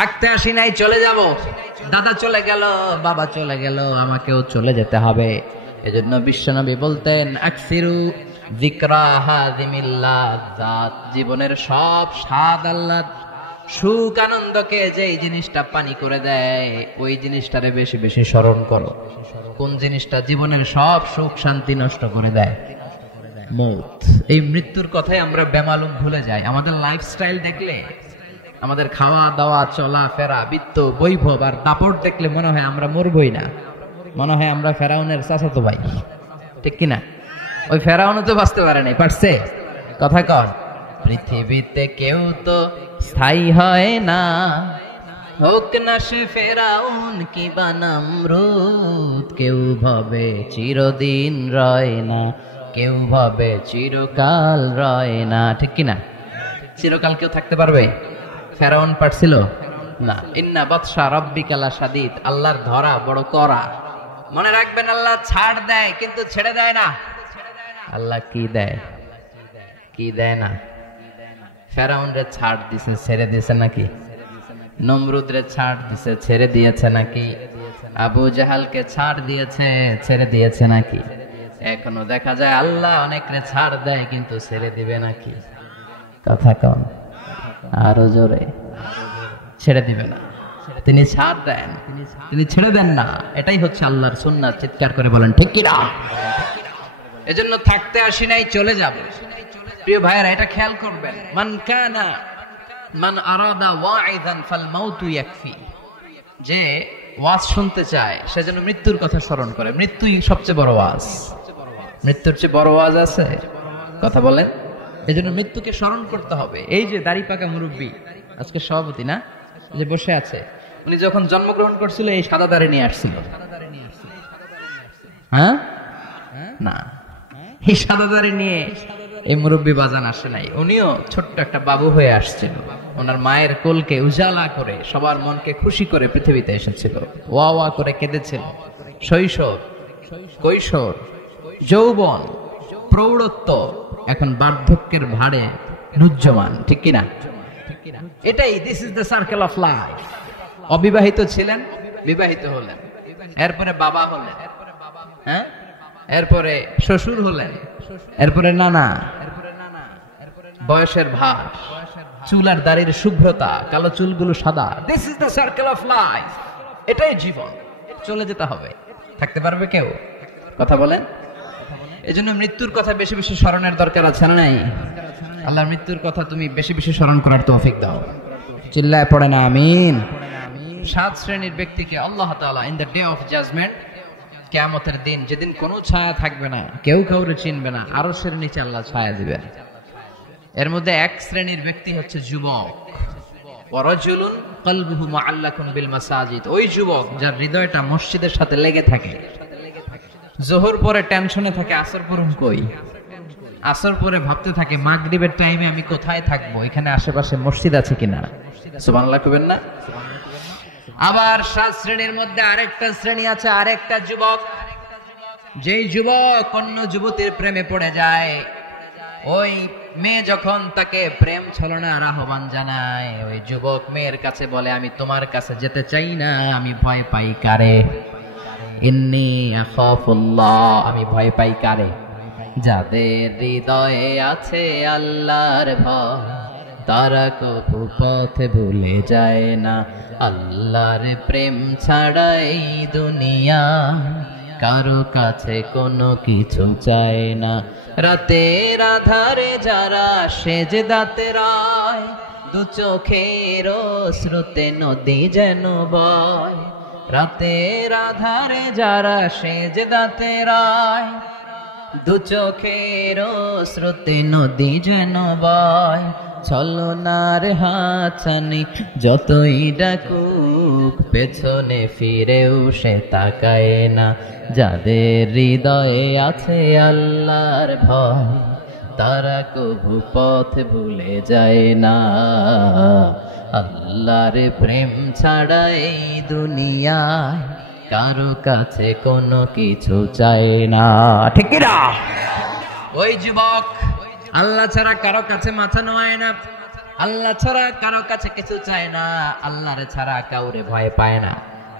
থাকতে আসি নাই, চলে যাব। দাদা চলে গেল, বাবা চলে গেল, আমাকেও চলে যেতে হবে। এজন্য বিশ্বনবী বলতেন আকসিরু যিকরা হাযিমিল লাযাত, জীবনের সব স্বাদ আহ্লাদ সুখ আনন্দকে যেই জিনিসটা পানি করে দেয় ওই জিনিসটারে বেশি বেশি স্মরণ করো। কোন জিনিসটা জীবনের সব সুখ শান্তি নষ্ট করে দেয়? মৌত। এই মৃত্যুর কথাই আমরা বেমালুম ভুলে যাই। আমাদের লাইফস্টাইল দেখলে, আমাদের খাওয়া দাওয়া চলা ফেরা বিত্ত বৈভব আর দাপট দেখলে মনে হয় আমরা মরবই না, মনে হয় আমরা ফেরাউনের চাচাতো ভাই, ঠিক কিনা? ওই ফেরাউনও তো বাঁচতে পারে নাই, পারছে? কথা কন। পৃথিবীতে কেউ তো স্থায়ী হয় না, হোক না সে ফেরাউন কিবা নমরুদ। কেউ ভাবে চিরদিন রয় না, কেউ ভাবে চিরকাল রয় না, ঠিক কিনা? চিরকাল কেউ থাকতে পারবে? ফেরাউন পারছিল না। ইন্না বাতশা রাব্বিকা লাশাদীদ, আল্লাহর ধরা বড় কড়া। মনে রাখবেন, আল্লাহ ছাড় দেয় কিন্তু ছেড়ে দেয় না। আল্লাহ কি দেয়? কি দেয় না? ফেরাউন রে ছাড় দিছে, ছেড়ে দিয়েছে নাকি? নমরুদ রে ছাড় দিছে, ছেড়ে দিয়েছে নাকি? আবু জাহালকে ছাড় দিয়েছে, ছেড়ে দিয়েছে নাকি? এখনো দেখা যায় আল্লাহ অনেক রে ছাড় দেয় কিন্তু ছেড়ে দিবে নাকি? কথা কম, আরো জোরে। ছেড়ে দিবে না, তিনি ছাড় দেন, তিনি ছেড়ে দেন না। এটাই হচ্ছে আল্লাহর সুন্নাত। চিৎকার করে বলেন ঠিক কিনা? এজন্য থাকতে আসি নাই, চলে যাব। প্রিয় ভাইয়েরা, এটা খেয়াল করবেন, মান আরাদা ওয়াইযান ফাল মাউতু ইয়াকফি, যে ওয়াজ শুনতে চায় সে যেন মৃত্যুর কথা স্মরণ করে। মৃত্যুই সবচেয়ে বড় ওয়াজ। মৃত্যুর চেয়ে বড় ওয়াজ আছে? কথা বলেন। এজন্য মৃত্যুকে স্মরণ করতে হবে। এই যে দাড়ি পাকা মুরব্বী, আজকে সভাপতি না, যে বসে আছে, উনি যখন জন্মগ্রহণ করছিল এই সাদা দাড়ি নিয়ে আসছিল? হ্যাঁ না, এই সাদা দাড়ি নিয়ে এই মুরব্বী বাজান আসে নাই। উনিও ছোট্ট একটা বাবু হয়ে আসছিল, ওনার মায়ের কোলকে উজালা করে সবার মনকে খুশি করে পৃথিবীতে এসেছিল। ওয়া ওয়া করে কেঁদেছিল। শৈশব, কৈশোর, যৌবন, প্রৌঢ়ত্ব, এখন বার্ধক্যের ভাড়ে রুজ্জমান, ঠিক কিনা? এটাই, this is the circle of life. অবিবাহিত ছিলেন, বিবাহিত হলেন, এরপরে বাবা হলেন, হ্যাঁ, এরপরে শ্বশুর হলেন, এরপরে নানা, বয়সের ভার, চুল আর দাড়ির শুভ্রতা, কালো চুলগুলো সাদা। This is the circle of life. এটাই জীবন। চলে যেতে হবে। থাকতে পারবে কেউ? কথা বলেন। এজন্য মৃত্যুর কথা বেশি বেশি স্মরণের দরকার আছে না নাই? আল্লাহর মৃত্যুর কথা তুমি বেশি বেশি স্মরণ করার তৌফিক দাও। চিল্লায় পড়ে না আমিন। 7 শ্রেণীর ব্যক্তিকে আল্লাহ তাআলা in the day of judgement, কিয়ামতের দিন, যেদিন কোনো ছায়া থাকবে না, কেউ কাউরে চিনবে না, আরশের নিচে আল্লাহ ছায়া দিবেন। এর মধ্যে 1 শ্রেণীর ব্যক্তি হচ্ছে যুবক। ওয়ারাজুলুন কলবুহু মুআল্লাকুন বিল মাসাজিদ, ওই যুবক যার হৃদয়টা মসজিদের সাথে লেগে থাকে। জোহর পরে টেনশনে থাকে আসর পড়ুম কই, আসর পরে ভাবতে থাকে মাগরিবের টাইমে আমি কোথায় থাকবো, এখানে আশেপাশে মসজিদ আছে কিনা। সুবহানাল্লাহ কইবেন না? আবার 7 শ্রেণীর মধ্যে আরেকটা শ্রেণী আছে, আরেকটা যুবক, যেই যুবক অন্য যুবতীর প্রেমে পড়ে যায়। ওই মেয়ে যখন তাকে প্রেম ছলনার আহ্বান জানায়, ওই যুবক মেয়ের কাছে বলে আমি তোমার কাছে যেতে চাই না, আমি ভয় পাই কারে? ইন্নী আখাফুল্লাহ, আমি ভয় পাই কারে? যাদের হৃদয়ে আছে আল্লাহর ভয়, তারা কবু পথে ভুলে যায় না। আল্লাহর প্রেম ছাড়া এই দুনিয়া কারো কাছে কোনো কিছু চায় না। রাতের আধারে যারা সেজদাতে রায়, দু চোখের স্রোতে নদী যেন বয়। রাতের আধারে যারা সেজদাতে রায়, দু চোখের স্রোতে নদী যেন বয়। ছলনার হাতছানি যতই ডাকুক, পেছনে ফিরেও সে তাকায় না। যাদের হৃদয়ে আছে আল্লাহর ভয়, তারা কবু পথ ভুলে যায় না। আল্লাহর প্রেম ছাড়া এই দুনিয়ায় কারো কাছে কোনো কিছু চায় না, ঠিক কিনা? ওই যুবক আল্লাহ ছাড়া কারো কাছে মাথা নোয়ায় না। আল্লাহ ছাড়া কারো কাছে কিছু চায় না, আল্লাহর ছাড়া কাউরে ভয় পায় না।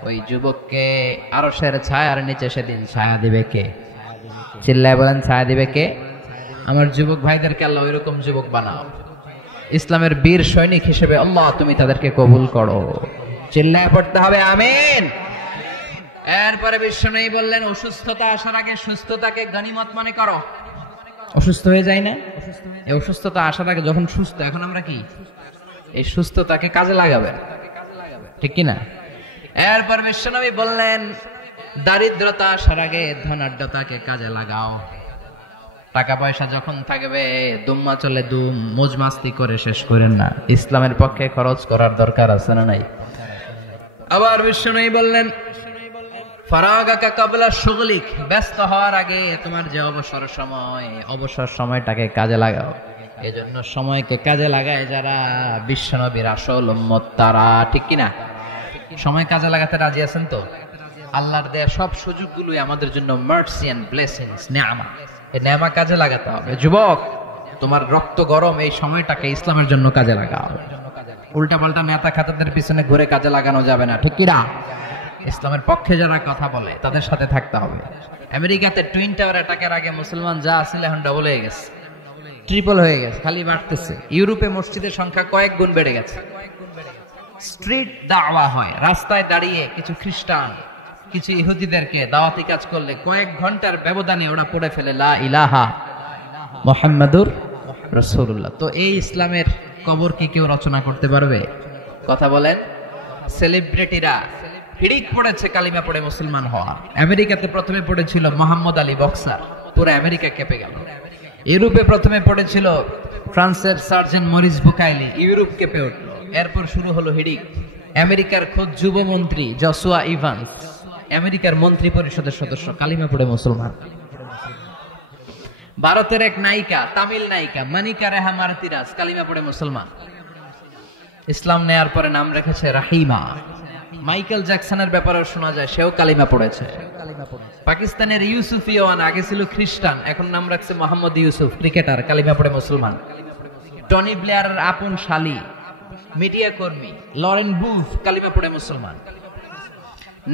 ওই যুবককে আরশের ছায়ার নিচে সেদিন ছায়া দিবে কে? চিল্লায় বলেন, ছায়া দিবে কে? আমার যুবক ভাইদেরকে আল্লাহ ওইরকম যুবক বানাও, ইসলামের বীর সৈনিক হিসেবে আল্লাহ তুমি তাদেরকে কবুল করো। চিল্লায় পড়তে হবে আমিন। এরপরে বিশ্বনবী বললেন, অসুস্থতা আসার আগে সুস্থতাকে গনিমত মনে করো। অসুস্থ হয়ে যায় না, এই অসুস্থতা আসার আগে যখন সুস্থ, এখন আমরা কি এই সুস্থতাকে কাজে লাগাবেন, ঠিক কিনা? এরপর বিশ্বনবী বললেন, দারিদ্রতা আসার আগে ধনাঢ্যতাকে কাজে লাগাও। টাকা পয়সা যখন থাকবে দুম্মা চলে দুম, মজ মাস্তি করে শেষ করেন না, ইসলামের পক্ষে খরচ করার দরকার আছে না নাই? আবার বিশ্বনবী বললেন, ফারাগাকা কাবলা শুগলিক, ব্যস্ত হওয়ার আগে তোমার যে অবসর সময়, অবসর সময়টাকে কাজে লাগাও। এজন্য সময়কে কাজে লাগায় যারা বিশ্বনবীর আসল উম্মত তারা, ঠিক কিনা? সময় কাজে লাগাতে রাজি আছেন তো? আল্লাহর দেয়া সব সুযোগগুলোই আমাদের জন্য মার্সি এন্ড ব্লেসিংস, নেয়ামা। এই নেয়ামা কাজে লাগাতে হবে। যুবক, তোমার রক্ত গরম, এই সময়টাকে ইসলামের জন্য কাজে লাগাও। উল্টা পাল্টা নেতা খাতাদের পিছনে ঘুরে কাজে লাগানো যাবে না, ঠিক কিনা? ইসলামের পক্ষে যারা কথা বলে তাদের সাথে থাকতে হবে। আমেরিকাতে টুইন টাওয়ার অ্যাটাকের আগে মুসলমান যা ছিল এখন ডবল হয়ে গেছে, ট্রিপল হয়ে গেছে, খালি বাড়তেছে। ইউরোপে মসজিদের সংখ্যা কয়েক গুণ বেড়ে গেছে। স্ট্রিট দাওয়া হয়, রাস্তায় দাঁড়িয়ে কিছু খ্রিস্টান, কিছু ইহুদিদেরকে দাওয়াতি কাজ করলে কয়েক ঘন্টার ব্যবধানে ওরা পড়ে ফেলে লা ইলাহা মুহাম্মাদুর রাসূলুল্লাহ। তো এই ইসলামের কবর কি কেউ রচনা করতে পারবে? কথা বলেন। সেলিব্রিটিরা হিড়িক পড়েছে কালিমা পড়ে মুসলমান হওয়া। আমেরিকাতে প্রথমে পড়েছিল মোহাম্মদ আলী বক্সার, পুরো আমেরিকা কেঁপে গেল। ইউরোপে প্রথমে পড়েছিল ফ্রান্সের সার্জেন্ট মরিস বুকাইলি, ইউরোপ কেঁপে উঠল। এরপর শুরু হলো হিড়িক। আমেরিকার খোদ যুবমন্ত্রী জসুয়া ইভান্স, আমেরিকার মন্ত্রী পরিষদের সদস্য, কালিমা পড়ে মুসলমান। ভারতের এক নায়িকা, তামিল নায়িকা মানিকা রেহা মারতিরাজ, কালিমা পড়ে মুসলমান। ইসলাম নেয়ার পরে নাম রেখেছে রাহিমা। মাইকেল জ্যাকসনের ব্যাপারে শোনা যায় সেও কালিমা পড়েছে। পাকিস্তানের ইউসুফ ইওয়ান আগে ছিল খ্রিস্টান, এখন নাম রাখছে মোহাম্মদ ইউসুফ, ক্রিকেটার, কালিমা পড়ে মুসলমান। টনি ব্লেয়ারের আপন শালী মিডিয়া কর্মী লরেন বুফ, কালিমা পড়ে মুসলমান।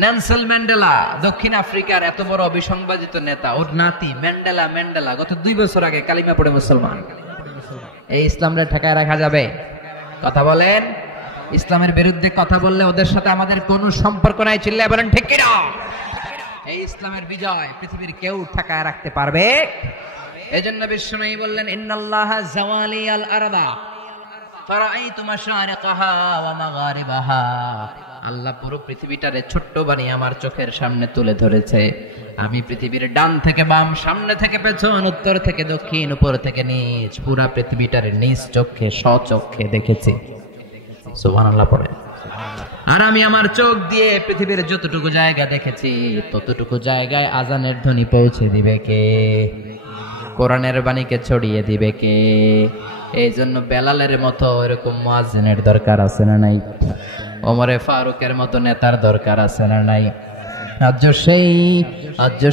নেলসন ম্যান্ডেলা, দক্ষিণ আফ্রিকার এত বড় অবিসংবাদিত নেতা, ওর নাতি ম্যান্ডেলা গত 2 বছর আগে কালিমা পড়ে মুসলমান। এই ইসলামরে ঠেকায় রাখা যাবে? কথা বলেন। ইসলামের বিরুদ্ধে কথা বললে ওদের সাথে আমাদের কোনো সম্পর্ক নাই, চিল্লায় বলেন ঠিক কিনা? এই ইসলামের বিজয় পৃথিবীর কেউ ঠেকায় রাখতে পারবে? এজন্য বিশ্বনবী বললেন, ইন্নাল্লাহা জাওয়ালিয়াল আরদা ফারাআইতু মাশারিকাহা ওয়া মাগারিবাহা। আল্লাহ পুরো পৃথিবীটারে ছোট্ট বানিয়ে আমার চোখের সামনে তুলে ধরেছে। আমি পৃথিবীর ডান থেকে বাম, সামনে থেকে পেছন, উত্তর থেকে দক্ষিণ, উপর থেকে নিচ, পুরো পৃথিবীটারে নিজ চোখে স্বচক্ষে দেখেছি। সুবহানাল্লাহ পড়ে। আর আমি আমার চোখ দিয়ে পৃথিবীর যতটুকু জায়গা দেখেছি ততটুকু জায়গায় আজানের ধ্বনি পৌঁছে দিবে কে? কোরআনের বাণীকে ছড়িয়ে দিবে কে? এই জন্য বেলালের মতো এরকম মুয়াজ্জিনের দরকার আছে না নাই? ওমরে ফারুকের মতো নেতার দরকার আছে না নাই? আজ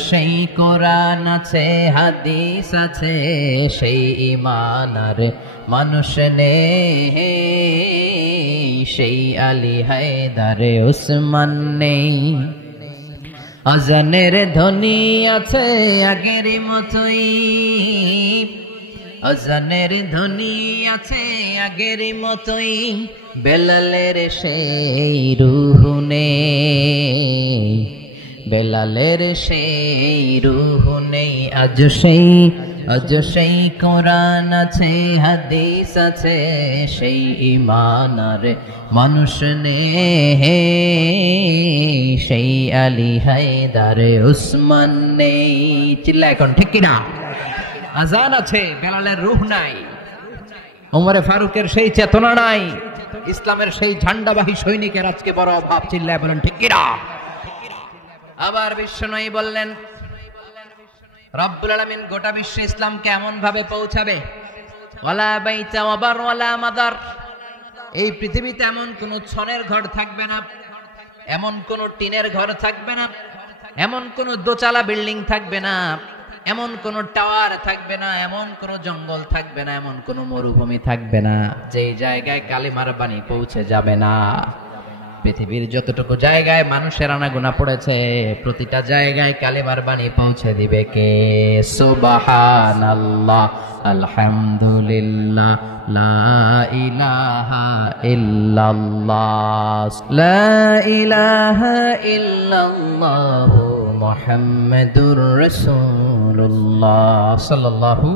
সেই কোরআন আছে, হাদিস আছে, সেই ঈমান আর মানুষ নেই, সেই আলী হায়দারে উসমান নেই। আজানের ধ্বনি আছে আগের মতোই, আজানের ধ্বনি আছে আগের মতোই, বেলালের সেই রূহ নেই, বেলালের সেই রূহ নেই। আজ সেই কোরআন আছে, হাদিস আছে, সেই ঈমান আর মানুষ নেই, সেই আলী হায়দারে উসমান নেই। চিল্লা এখন ঠিক কিনা? আজান আছে, বেলালের রূহ নাই, ওমরে ফারুকের সেই চেতনা নাই, ইসলামের সেই ঝান্ডাবাহী সৈনিকের আজকে বড় অভাব। চিল্লায় বলেন ঠিক কিনা? আবার বিশ্বনবী বললেন, রব্বুল আলামিন গোটা বিশ্বে ইসলামকে এমন ভাবে পৌঁছাবে, ওয়ালা বাইতা ওয়া বার ওয়ালা মাদার, এই পৃথিবীতে এমন কোন ছনের ঘর থাকবে না, এমন কোন টিনের ঘর থাকবে না, এমন কোন দোচালা বিল্ডিং থাকবে না, এমন কোন টাওয়ার থাকবে না, এমন কোন জঙ্গল থাকবে না, এমন কোন মরুভূমি থাকবে না যে জায়গায় কালিমার বাণী পৌঁছে যাবে না। পৃথিবীর যতটুকু জায়গায় মানুষের আনাগোনা পড়েছে প্রতিটা জায়গায় কালিমার বাণী পৌঁছে দিবে কে? সুবহানাল্লাহ, আলহামদুলিল্লাহ, লা ইলাহা ইল্লাল্লাহ, লা ইলাহা ইল্লাল্লাহ, মুহাম্মাদুর রাসূলুল্লাহ সাল্লাল্লাহু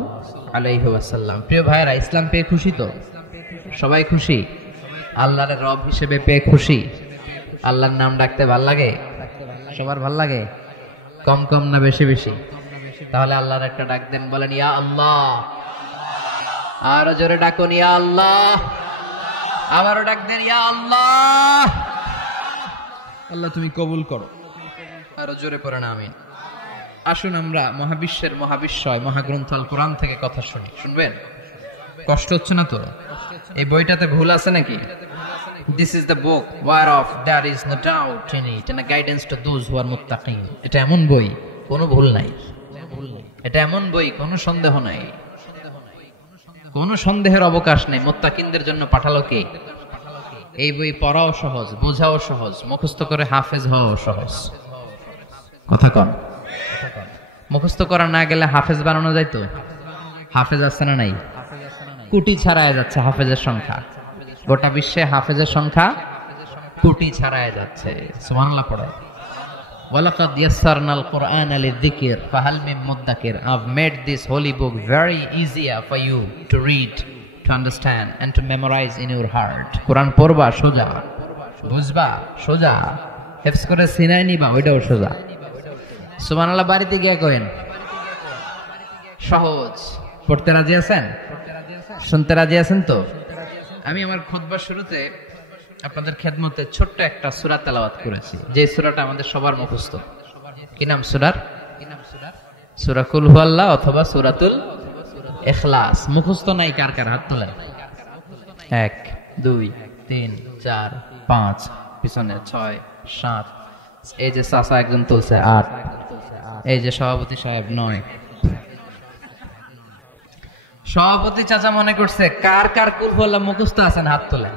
আলাইহি ওয়াসাল্লাম। প্রিয় ভাইরা, ইসলাম পেয়ে খুশি তো? সবাই খুশি? আল্লাহর রব হিসেবে পেয়ে খুশি? আল্লাহর নাম ডাকতে ভাল লাগে? সবার ভাল লাগে? কম কম না বেশি বেশি? তাহলে আল্লাহর একটা ডাক দেন, বলেন ইয়া আল্লাহ। আরো জোরে ডাকুন ইয়া আল্লাহ। আবারও ডাক দেন ইয়া আল্লাহ। আল্লাহ তুমি কবুল করো। আরো জোরে পড়েন আমিন। আসুন আমরা মহাবিশ্বের মহাবিশ্বয় মহাগ্রন্থ আল কোরআন থেকে কথা শুনি। শুনবেন? কষ্ট হচ্ছে না তো? এই বইটাতে ভুল আছে নাকি? This is the book whereof there is no doubt in it and a guidance to those who are muttaqin. এটা এমন বই কোনো ভুল নাই। এটা এমন বই কোনো সন্দেহ নাই, কোনো সন্দেহের অবকাশ নেই। মুত্তাকিনদের জন্য পাঠালো কে? এই বই পড়াও সহজ, বোঝাও সহজ, মুখস্থ করে হাফেজ হওয়াও সহজ। কথা কন। মুখস্থ করা না গেলে হাফেজ বানানো যায় তো? হাফেজ আছে না নাই? কোটি ছাড়ায় যাচ্ছে হাফেজের সংখ্যা। গোটা বিশ্বে হাফেজের সংখ্যা কোটি ছাড়ায় যাচ্ছে। সুবহানাল্লাহ পড়ে। ওয়ালাকাদ ইয়াসসারনাল কুরআনা লিযিকর ফাহাল মিন মুদ্দাকির। I've made this holy book very easier for you to read, to understand and to memorize in your heart. কোরআন পড়বা সোজা, বুঝবা সোজা, হেফজ করে সিনায় নিবা ওইটাও সোজা। সুবহানাল্লাহ বাড়িতে গিয়ে করেন সহজ। পড়তে রাজি আছেন? শুনতে রাজি আছেন তো? আমি আমার খুতবার শুরুতে আপনাদের খেদমতে ছোট্ট একটা সূরা তেলাওয়াত করেছি, যে সূরাটা আমাদের সবার মুখস্থ। কি নাম সূরার? সূরা কুল হুয়াল্লাহ অথবা সূরাতুল ইখলাস। মুখস্থ নাই কার কার? হাত তোলেন। 1 2 3 4 5, পিছনে 6 7, এই যে চাচা একজন তুলছে 8, এই যে সভাপতি সাহেব 9। সভাপতি চাচা মনে করছে কার কার কুল হুয়াল্লাহ মুখস্থ আছেন? হাত তোলেন।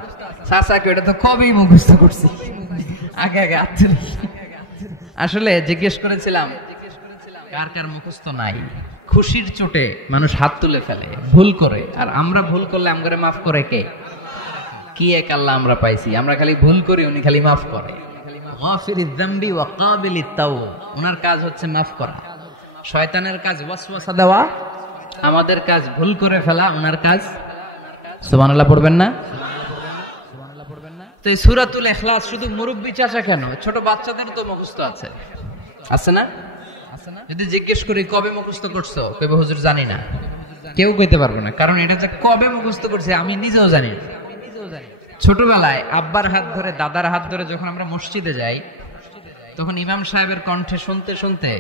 চাচাকে এটা তো কবি মুখস্থ করছি, আগে আগে হাত তুলে। আসলে জিজ্ঞেস করেছিলাম কার কার মুখস্থ নাই। খুশির চোটে মানুষ হাত তুলে ফেলে ভুল করে, আর আমরা ভুল করলে আমগরে মাফ করে কে? কি এক আল্লাহ আমরা পাইছি, আমরা খালি ভুল করি, উনি খালি মাফ করে। গাফিরিয যামবি ওয়া কাবিলিত তাওব। ওনার কাজ হচ্ছে মাফ করা। শয়তানের কাজ ওয়াসওয়াসা দেওয়া, আমাদের কাজ ভুল করে ফেলা, ওনার কাজ। সুবহানাল্লাহ পড়বেন না? তো এই সূরাতুল ইখলাস শুধু মুরব্বি চাচা কেন, ছোট বাচ্চাদের তো মুখস্থ আছে, আছে না? যদি জিজ্ঞেস করি কবে মুখস্থ করছো, কবে হুজুর জানি না, কেউ কইতে পারবে না। কারণ এটা যে কবে মুখস্থ করছে আমি নিজেও জানি না। ছোটবেলায় আব্বার হাত ধরে দাদার হাত ধরে যখন আমরা মসজিদে যাই, তখন ইমাম সাহেবের কণ্ঠে শুনতে শুনতে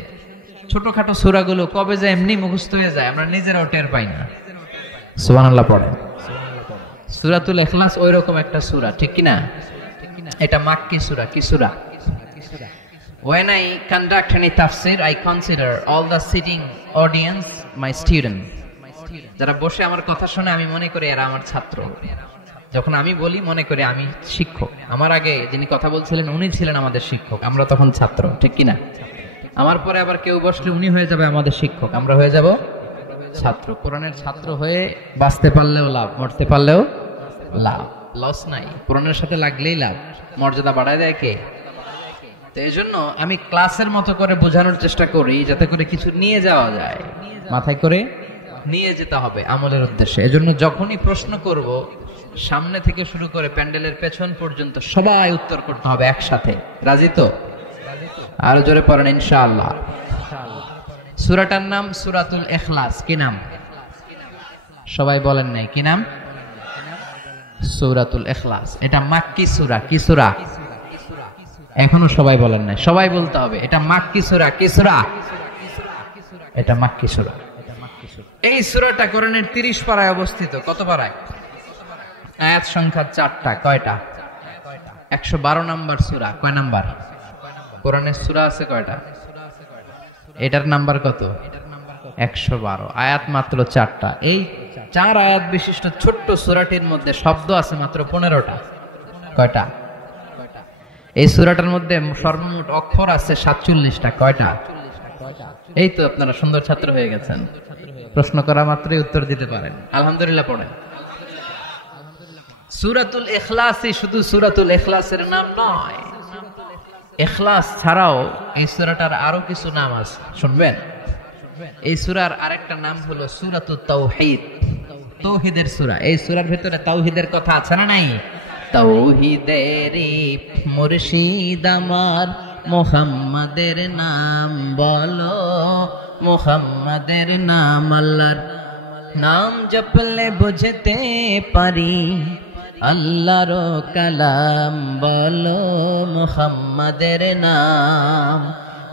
ছোটখাটো সূরাগুলো কবে যে এমনি মুখস্থ হয়ে যায় আমরা নিজেরাও টের পাই না। সুবহানাল্লাহ পড়ে। সূরাতুল ইখলাস ওই রকম একটা সূরা, ঠিক কি না? এটা মাক্কি সূরা। কি সূরা? When I conduct any tafsir, I consider all the sitting audience my student. যারা বসে আমার কথা শুনে আমি মনে করি এরা আমার ছাত্র। যখন আমি বলি মনে করি আমি শিক্ষক। আমার আগে যিনি কথা বলছিলেন উনি ছিলেন আমাদের শিক্ষক, আমরা তখন ছাত্র, ঠিক কি না? আমার পরে আবার কেউ বসলে উনি হয়ে যাবে আমাদের শিক্ষক, আমরা হয়ে যাব ছাত্র। কোরআনের ছাত্র হয়ে বাঁচতে পারলেও লাভ, মরতে পারলেও লাভ, লস নাই। কোরআনের সাথে লাগলেই লাভ। মর্যাদা বাড়ায় দেয় কে? তো এই জন্য আমি ক্লাসের মতো করে বোঝানোর চেষ্টা করি যাতে করে কিছু নিয়ে যাওয়া যায়, মাথায় করে নিয়ে যেতে হবে আমলের উদ্দেশ্যে। এজন্য যখনই প্রশ্ন করব সামনে থেকে শুরু করে প্যান্ডেলের পেছন পর্যন্ত সবাই উত্তর করতে হবে একসাথে। রাজি তো? আরো জোরে পড়েন ইনশাআল্লাহ। সূরাটার নাম সূরাতুল ইখলাস। কি নাম? সবাই বলেন নাই কি নাম? সূরাতুল ইখলাস। এটা মাক্কি সূরা। কি সূরা? এখনো সবাই বলেন নাই, সবাই বলতে হবে। এটা মাক্কি সূরা। কি সূরা? এটা মাক্কি সূরা। এই সূরাটা কোরআনের 30 পারায় অবস্থিত। কত পারায়? আয়াত সংখ্যা 4টা। কয়টা? 112 নাম্বার সূরা। কয় নাম্বার? কোরআনের সূরা আছে কয়টা? এটার নাম্বার কত? 112, আয়াত মাত্র 4টা। এই 4 আয়াত বিশিষ্ট ছোট্ট সূরাটির মধ্যে শব্দ আছে মাত্র 15টা। কয়টা? এই সূরাটার মধ্যে সর্বমোট অক্ষর আছে 47টা। কয়টা? এই তো আপনারা সুন্দর ছাত্র হয়ে গেছেন, প্রশ্ন করা মাত্রই উত্তর দিতে পারেন। আলহামদুলিল্লাহ পড়েন। সূরাতুল ইখলাসই শুধু সূরাতুল ইখলাসের নাম নয়, ইখলাস ছাড়াও এই সূরাটার আরো কিছু নাম আছে, শুনবেন। এই সূরার আরেকটা নাম হলো সূরাতুত তাওহীদ, তাওহীদের সূরা। এই সূরার ভিতরে তাওহীদের কথা আছে না নাই? তাওহীদেরই মুর্শিদ আমার, মুহাম্মাদের নাম বলো, মুহাম্মাদের নাম। আল্লাহর নাম জপলে বুঝতে পারি, আল্লাহর কালাম বলো, মুহাম্মাদের নাম।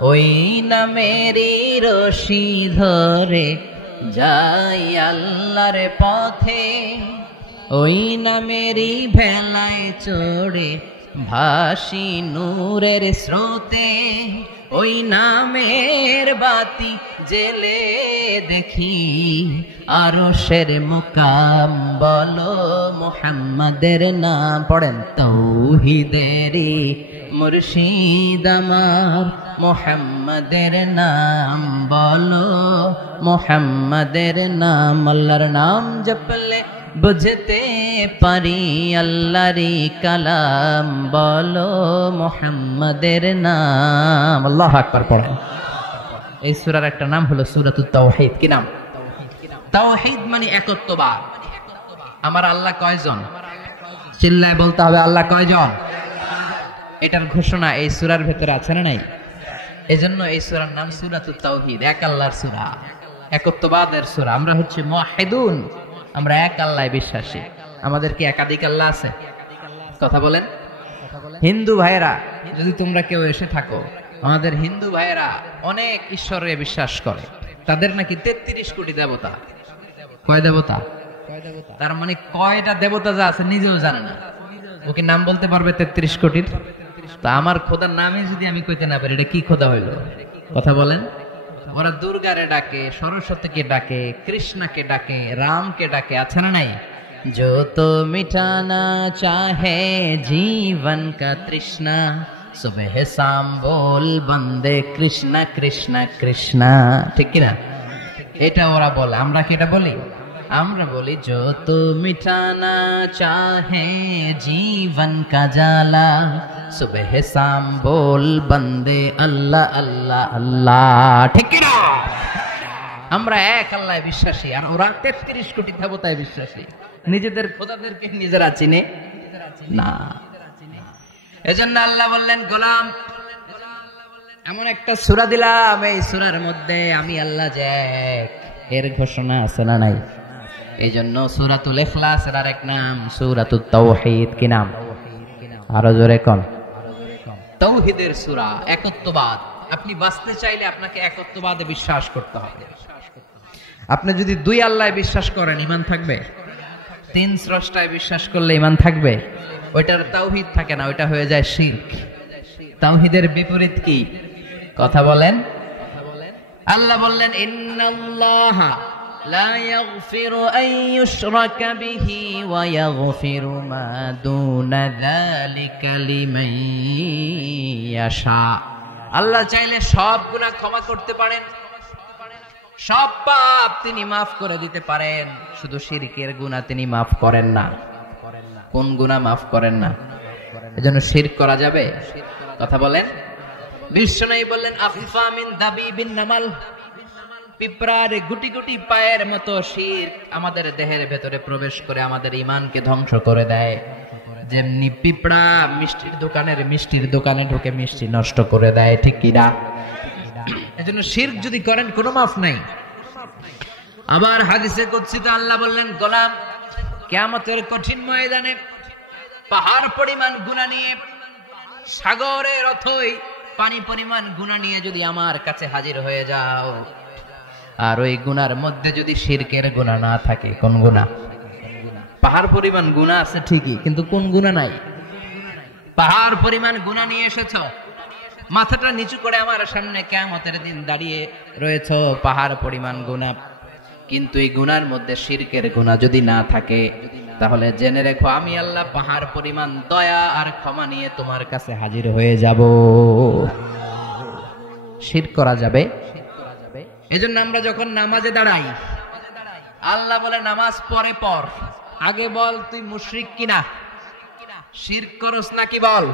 ওই নামেরই রশি ধরে যাই আল্লাহর পথে, ওই নামেরই ভেলায় চড়ে ভাসি নূরের স্রোতে, ওই নামের বাতি জেলে দেখি আরশের মুকাম বলো, মুহাম্মাদের নাম। পড়েন। তাওহীদেরই মুর্শিদ আমার, মুহাম্মাদের নাম বলো, মুহাম্মাদের নাম। আল্লাহর নাম জপলে বুঝতে পারি, আল্লাহরই কালাম বলো, মুহাম্মাদের নাম। আল্লাহু আকবার পড়েন। এই সূরার একটা নাম হলো সূরাতুত তাওহীদ। কি নাম? তাওহীদ মানে একত্ববাদ। আমার আল্লাহ কয়জন? চিল্লায় বলতে হবে, আল্লাহ কয়জন? এটার ঘোষণা এই সূরার ভেতরে আছে না নাই? এজন্য এই সূরার নাম সূরাতুত তাওহীদ, এক আল্লাহর সূরা, একত্ববাদের সূরা। আমরা হচ্ছে মুওয়াহিদুন, আমরা এক আল্লাহয় বিশ্বাসী। আমাদের কি একাধিক আল্লাহ আছে? কথা বলেন। হিন্দু ভাইয়েরা, যদি তোমরা কেউ এসে থাকো, আমাদের হিন্দু ভাইয়েরা অনেক ঈশ্বরে বিশ্বাস করে। তাদের নাকি 33 কোটি দেবতা। কয় দেবতা? তার মানে কয়টা দেবতা যা আছে নিজেও জানে না। ওকে নাম বলতে পারবে 33 কোটির? তা আমার খোদার নামে যদি আমি কইতে না পারি, এটা কি খোদা হইলো? কথা বলেন। ওরা দুর্গারে ডাকে, সরস্বতীকে ডাকে, কৃষ্ণকে ডাকে, রামকে ডাকে, আছে না নাই? जो तो मिटाना चाहे जीवन का तृष्णा, सुबह शाम बोल बंदे कृष्णा कृष्णा कृष्णा। ठीक ना? এটা ওরা বলে, আমরা কি এটা বলি? আমরা বলি जो तो मिटाना चाहे जीवन का जाला, सुबह शाम बोल बंदे अल्लाह अल्लाह अल्लाह। ठीक না? আমরা এক আল্লাহয় বিশ্বাসী, আর ওরা 33 কোটি দেবতায় বিশ্বাসী। নিজেদের খোদাদেরকে নিজেরা চিনে না। এজন্য আল্লাহ বললেন, গোলাম এমন একটা সূরা দিলাম, এই সূরার মধ্যে আমি আল্লাহ যে এক, এর ঘোষণা আছে না নাই? এই জন্য সূরাতুল ইখলাসের আরেক নাম সূরাতুত তাওহীদ। কি নাম? আরো জোরে কোন? তাওহীদের সূরা, একত্ববাদ। আপনি বাঁচতে চাইলে আপনাকে একত্ববাদে বিশ্বাস করতে হবে। আপনি যদি দুই আল্লাহয় বিশ্বাস করেন, ঈমান থাকবে? তিন স্রষ্টায় বিশ্বাস করলে ঈমান থাকবে? ওইটার তাওহীদ থাকে না, ওইটা হয়ে যায় শিরক। তাওহীদের বিপরীত কি? কথা বলেন। আল্লাহ বললেন, ইন্নাল্লাহা লা ইয়াগফিরু আন ইউশরাকা বিহি ওয়া ইয়াগফিরু মা দুনা যালিকা লিমান ইয়াশা। আল্লাহ চাইলে সব গুনাহ ক্ষমা করতে পারেন, সব পাপ তিনি মাফ করে দিতে পারেন, শুধু শিরকের গুনাহ তিনি মাফ করেন না। কোন গুনাহ মাফ করেন না? এজন্য শিরক করা যাবে? কথা বলেন। বিশ্বনবী বললেন, আফিফা মিন দাবিবিন নামাল, পিঁপড়ার গুটি গুটি পায়ের মতো শিরক আমাদের দেহের ভেতরে প্রবেশ করে আমাদের ঈমানকে ধ্বংস করে দেয়। যেমনি পিঁপড়া মিষ্টির দোকানে ঢুকে মিষ্টি নষ্ট করে দেয়, ঠিক কি না? এজন্য শিরক যদি করেন কোনো মাফ নাই। আবার হাদিসে কুদসিতে আল্লাহ বললেন, গোলাম কিয়ামতের কঠিন ময়দানে পাহাড় পরিমাণ গুনাহ নিয়ে, সাগরের অথই পানি পরিমাণ গুনাহ নিয়ে যদি আমার কাছে হাজির হয়ে যাও, আর ওই গুনার মধ্যে যদি শিরকের গুনাহ না থাকে। কোন গুনাহ? পাহাড় পরিমাণ গুনাহ আছে ঠিকই, কিন্তু কোন গুনাহ নাই? পাহাড় পরিমাণ গুনাহ নিয়ে এসেছো, মাথাটা নিচু করে আমার সামনে কিয়ামতের দিন দাঁড়িয়ে রয়েছ, পাহাড় পরিমাণ গুনাহ। কিন্তু এই গুনার মধ্যে শিরকের গুনাহ যদি না থাকে, তাহলে জেনে রেখো আমি আল্লাহ পাহাড় পরিমাণ দয়া আর ক্ষমা নিয়ে তোমার কাছে হাজির হয়ে যাব। শিরক করা যাবে। এজন্য আমরা যখন নামাজে দাঁড়াই, আল্লাহ বলে নামাজ পরে পড়, আগে বল তুই মুশরিক কিনা, শিরক করস নাকি বল।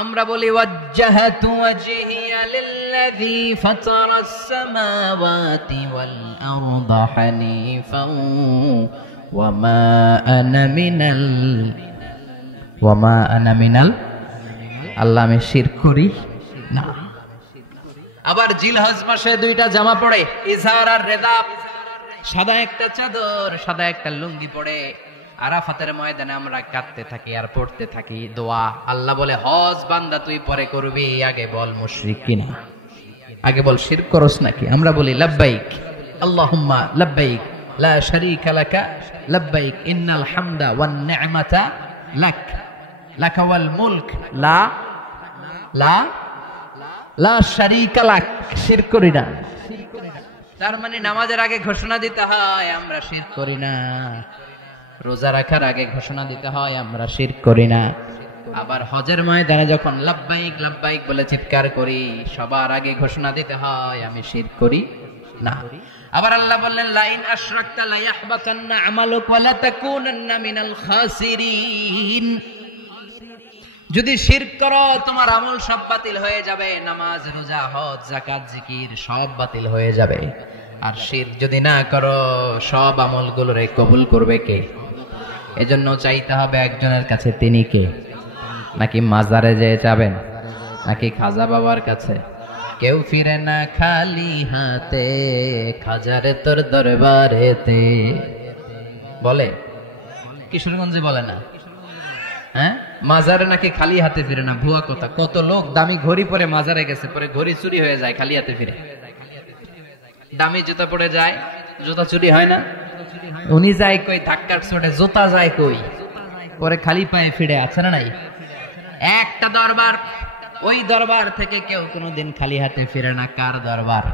আমরা বলি ওয়াজ্জাহাতু ওয়াজহিয়া লিল্লাযী ফাতারাস সামাওয়াতি ওয়াল আরদা হানিফান ওয়ামা আনা মিনাল আল্লাহ আমি শিরক করি না। আবার জিলহজ মাসে দুইটা জামা পড়ে, ইজহার আর রেদা, সাদা একটা চাদর সাদা একটা লুঙ্গি পড়ে আরাফাতের ময়দানে আমরা কাঁদতে থাকি আর পড়তে থাকি দোয়া। আল্লাহ বলে হজ বান্দা তুই পরে করবি, আগে বল মুশরিক কিনা, আগে বল শিরক করস নাকি। আমরা বলি লাব্বাইক আল্লাহুম্মা লাব্বাইক লা শারীকা লাকা লাব্বাইক ইন্নাল হামদা ওয়ান নি'মাতা লাক লাকা ওয়াল মুলক লা লা লা শারীকা লাক, শিরক করি না। তার মানে নামাজের আগে ঘোষণা দিতে হয় আমরা শিরক করি না, রোজা রাখার আগে ঘোষণা দিতে হয় আমরা শিরক করি না। আবার হজের ময়দানে যখন লাব্বাইক লাব্বাইক বলে চিৎকার করি, সবার আগে ঘোষণা দিতে হয় আমি শিরক করি না। আবার আল্লাহ বললেন লাইন আশরাকতা লা ইয়াহবাতান্না আমালুক ওয়া লা তাকুনান্না মিনাল খাসিরিন, যদি শিরক করো তোমার আমল সব বাতিল হয়ে যাবে, নামাজ রোজা হজ যাকাত জিকির সব বাতিল হয়ে যাবে। আর শিরক যদি না করো সব আমলগুলোরে কবুল করবে কে? এজন্য চাইতে হবে একজনের কাছে, তিনি কে? নাকি মাজারে যেয়ে যাবেন, নাকি খাজা বাবার কাছে? কেউ ফিরে না খালি হাতে, খাজারে তোর দরবারেতে বলে, কিশোরগঞ্জে বলে না? হ্যাঁ, মাজারে নাকি খালি হাতে ফিরে না, ভুয়া কথা। কত লোক দামি ঘড়ি পরে মাজারে গেছে, পরে ঘড়ি চুরি হয়ে যায়, খালি হাতে ফিরে। দামি জুতা পরে যায়, জুতা চুরি হয় না। উনি যায় কই ধাক্কার চোটে, জুতা যায় কই, পরে খালি পায়ে ফিরে, আছে না নাই? একটা দরবার, ওই দরবার থেকে কেউ কোনোদিন খালি হাতে ফিরে না। কার দরবার?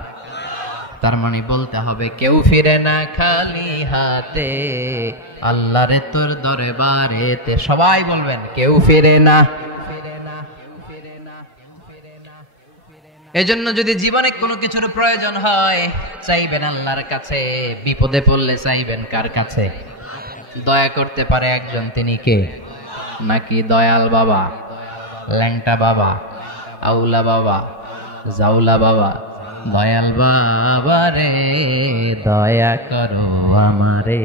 তার মানে বলতে হবে কেউ ফিরে না খালি হাতে, আল্লাহরে তোর দরবারেতে। সবাই বলবেন কেউ ফিরে না। এজন্য যদি জীবনে কোনো কিছুর প্রয়োজন হয়, চাইবেন আল্লাহর কাছে, বিপদে পড়লে চাইবেন কার কাছে? দয়া করতে পারে একজন, তিনি কে? নাকি দয়াল বাবা, ল্যাংটা বাবা, আউলা বাবা, জাউলা বাবা? দয়াল বাবা রে দয়া করো আমারে।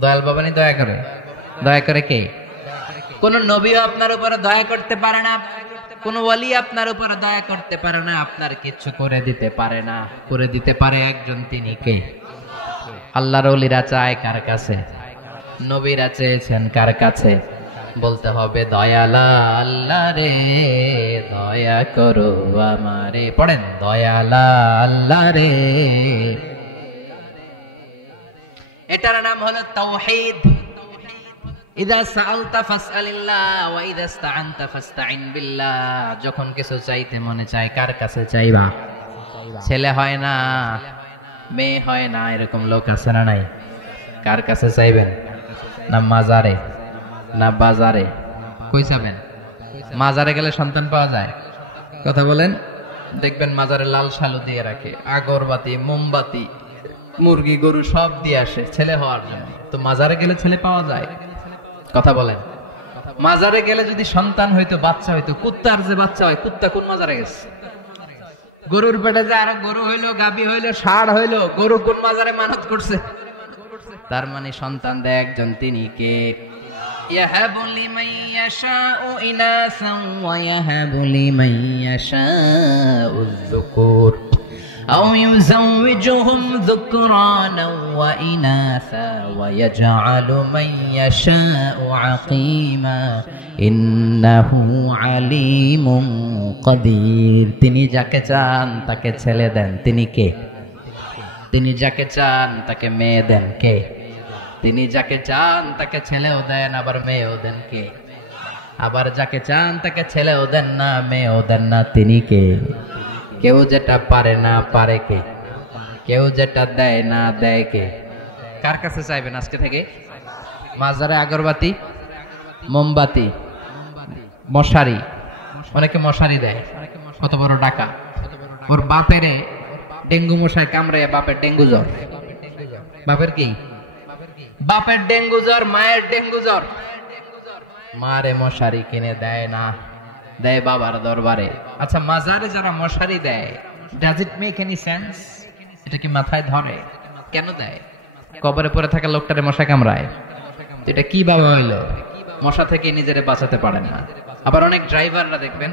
দয়াল বাবা নি দয়া করে? দয়া করে কে? কোন নবীও আপনার উপরে দয়া করতে পারে না, কোন ওয়ালি আপনার উপরে দয়া করতে পারে না, আপনার কিছু করে দিতে পারে না। করে দিতে পারে একজন, তিনি কে? আল্লাহর ওলিরা চায় কার কাছে? নবীরা চেয়েছেন কার কাছে? বলতে হবে দয়ালা আল্লাহ রে দয়া করো আমারে। পড়েন দয়ালা আল্লাহ রে। এটার নাম হলো তাওহীদ। ইযা সাআলতা ফাসআলিল্লাহ ওয়া ইযা ইসতাআনতা ফাসতাইন বিল্লাহ। যখন কিছু চাইতে মনে চায় কার কাছে চাইবা? ছেলে হয় না, মেয়ে হয় না, এরকম লোক আছে না নাই? কার কাছে চাইবেন? না মাজারে, না বাজারে? কই যাবেন? মাজারে গেলে সন্তান পাওয়া যায়? কথা বলেন। দেখবেন মাজারে লাল শালু দিয়ে রাখে, আগরবাতি, মোমবাতি, মুরগি গরু সব দিয়ে আসে ছেলে হওয়ার জন্য। তো মাজারে গেলে ছেলে পাওয়া যায়? কথা বলেন। মাজারে গেলে যদি সন্তান হইতো, বাচ্চা হইতো, কুত্তার যে বাচ্চা হয়, কুত্তা কোন মাজারে গেছে? গরুর পেটে যে আরো গরু হইলো, গাবি হইলো, ষাঁড় হইলো, গরু কোন মাজারে মানত করছে? তার মানে সন্তান দেয় একজন, তিনি কে? يهب لمن يشاء إناثا ويهب لمن يشاء الذكور أو يزوجهم ذكرانا وإناثا ويجعل من يشاء عقيما إنه عليم قدير। তিনি যাকে চান তাকে ছেলে দেন, তিনি কে? তিনি যাকে চান তাকে মেয়ে দেন, কে? তিনি যাকে চান তাকে ছেলেও দেন, আবার মেয়েও দেন, কে? আবার যাকে চান তাকে ছেলেও দেন না, মেয়েও দেন না, তিনি কে? কেউ যেটা পারে না পারে কে? কেউ যেটা দেয় না দেয় কে? কার কাছে চাইবেন আজকে থেকে? মাজারে আগরবাতি, মোমবাতি, মশারি, অনেকে মশারি দেয়, কত বড় টাকা। ওর বাপের ডেঙ্গু মশায় কামড়াইয়া বাপের ডেঙ্গু জ্বর। বাপের কি? বাপের ডেঙ্গু জ্বর, মায়ের ডেঙ্গু জ্বর, মারে মশারি কিনে দেয় না, দেয় বাবার দরবারে। আচ্ছা, মাজারে যারা মশারি দেয়, does it make any sense? এটা কি মাথায় ধরে? কেন দেয়? কবরে পড়ে থাকা লোকটারে মশা কামড়ায়, এটা কি বাবা হইলো? মশা থেকে নিজেরে বাঁচাতে পারেন না। আবার অনেক ড্রাইভাররা দেখবেন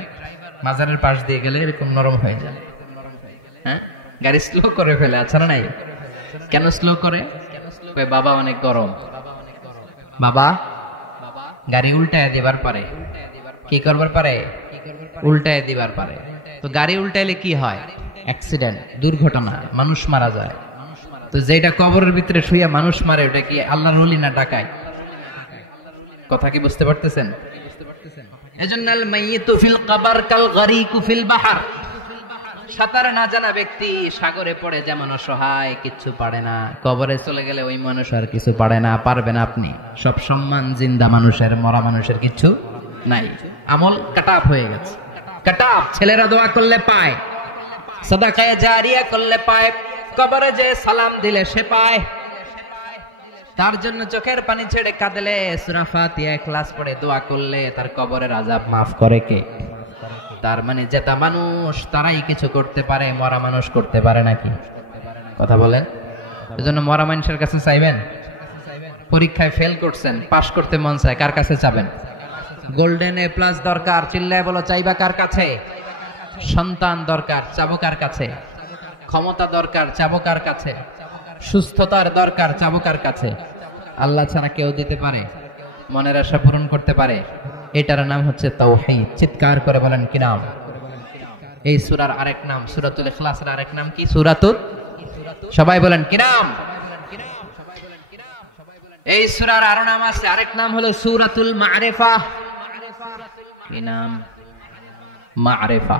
মাজারের পাশ দিয়ে গেলে এরকম নরম হয়ে যায়, হ্যাঁ, গাড়ি স্লো করে ফেলে। আচ্ছা না নাই? কেন স্লো করে? বাবা অনেক গরম, বাবা গাড়ি উল্টায় দিবার পারে। কি করবার পারে? উল্টায় দিবার পারে। তো গাড়ি উল্টাইলে কি হয়? অ্যাক্সিডেন্ট, দুর্ঘটনা, মানুষ মারা যায়। তো যেটা কবরের ভিতরে শুইয়া মানুষ মারে, ওটা কি আল্লাহর ওলি না ডাকায়? কথা কি বুঝতে পারতেছেন? এজন্য আল মাইয়িতু ফিল কবর কাল গরিকু ফিল বাহর। সাঁতার না জানা ব্যক্তি সাগরে পড়ে যেমন অসহায়, কিচ্ছু পারে না, কবরে চলে গেলে ওই মানুষ আর কিছু পারে না, পারবেন আপনি। সব সম্মান জিন্দা মানুষের, মরা মানুষের কিচ্ছু নাই। আমল কাটাপ হয়ে গেছে, কাটাপ। ছেলেরা দোয়া করলে পায়, সাদাকায়ে জারিয়া করলে পায়, কবরে যে সালাম দিলে সে পায়। তার জন্য চোখের পানি ছেড়ে কাঁদলে, সূরা ফাতিহা ইখলাস পড়ে দোয়া করলে তার কবরের আযাব মাফ করে কে? তার মানে যেটা মানুষ তারাই কিছু করতে পারে, মরা মানুষ করতে পারে নাকি? কথা বলেন। এজন্য মরা মানুষের কাছে চাইবেন? পরীক্ষায় ফেল করছেন, পাশ করতে মন চায়, কার কাছে চাবেন? গোল্ডেন এ প্লাস দরকার, চিল্লায় বলো চাইবা কার কাছে? সন্তান দরকার, চাবো কার কাছে? ক্ষমতা দরকার, চাবো কার কাছে? সুস্থতার দরকার, চাবো কার কাছে? আল্লাহ ছাড়া কেউ দিতে পারে? মনের আশা পূরণ করতে পারে? এটার নাম হচ্ছে তাওহীদ। চিৎকার করে বলেন কি নাম? এই সূরার আরেক নাম, সূরাতুল ইখলাসের আরেক নাম কি? সূরাতুল, সবাই বলেন কি নাম? এই সূরার আরো নাম আছে, আরেক নাম হলো সূরাতুল মা'রিফা। কি নাম? মা'রিফা।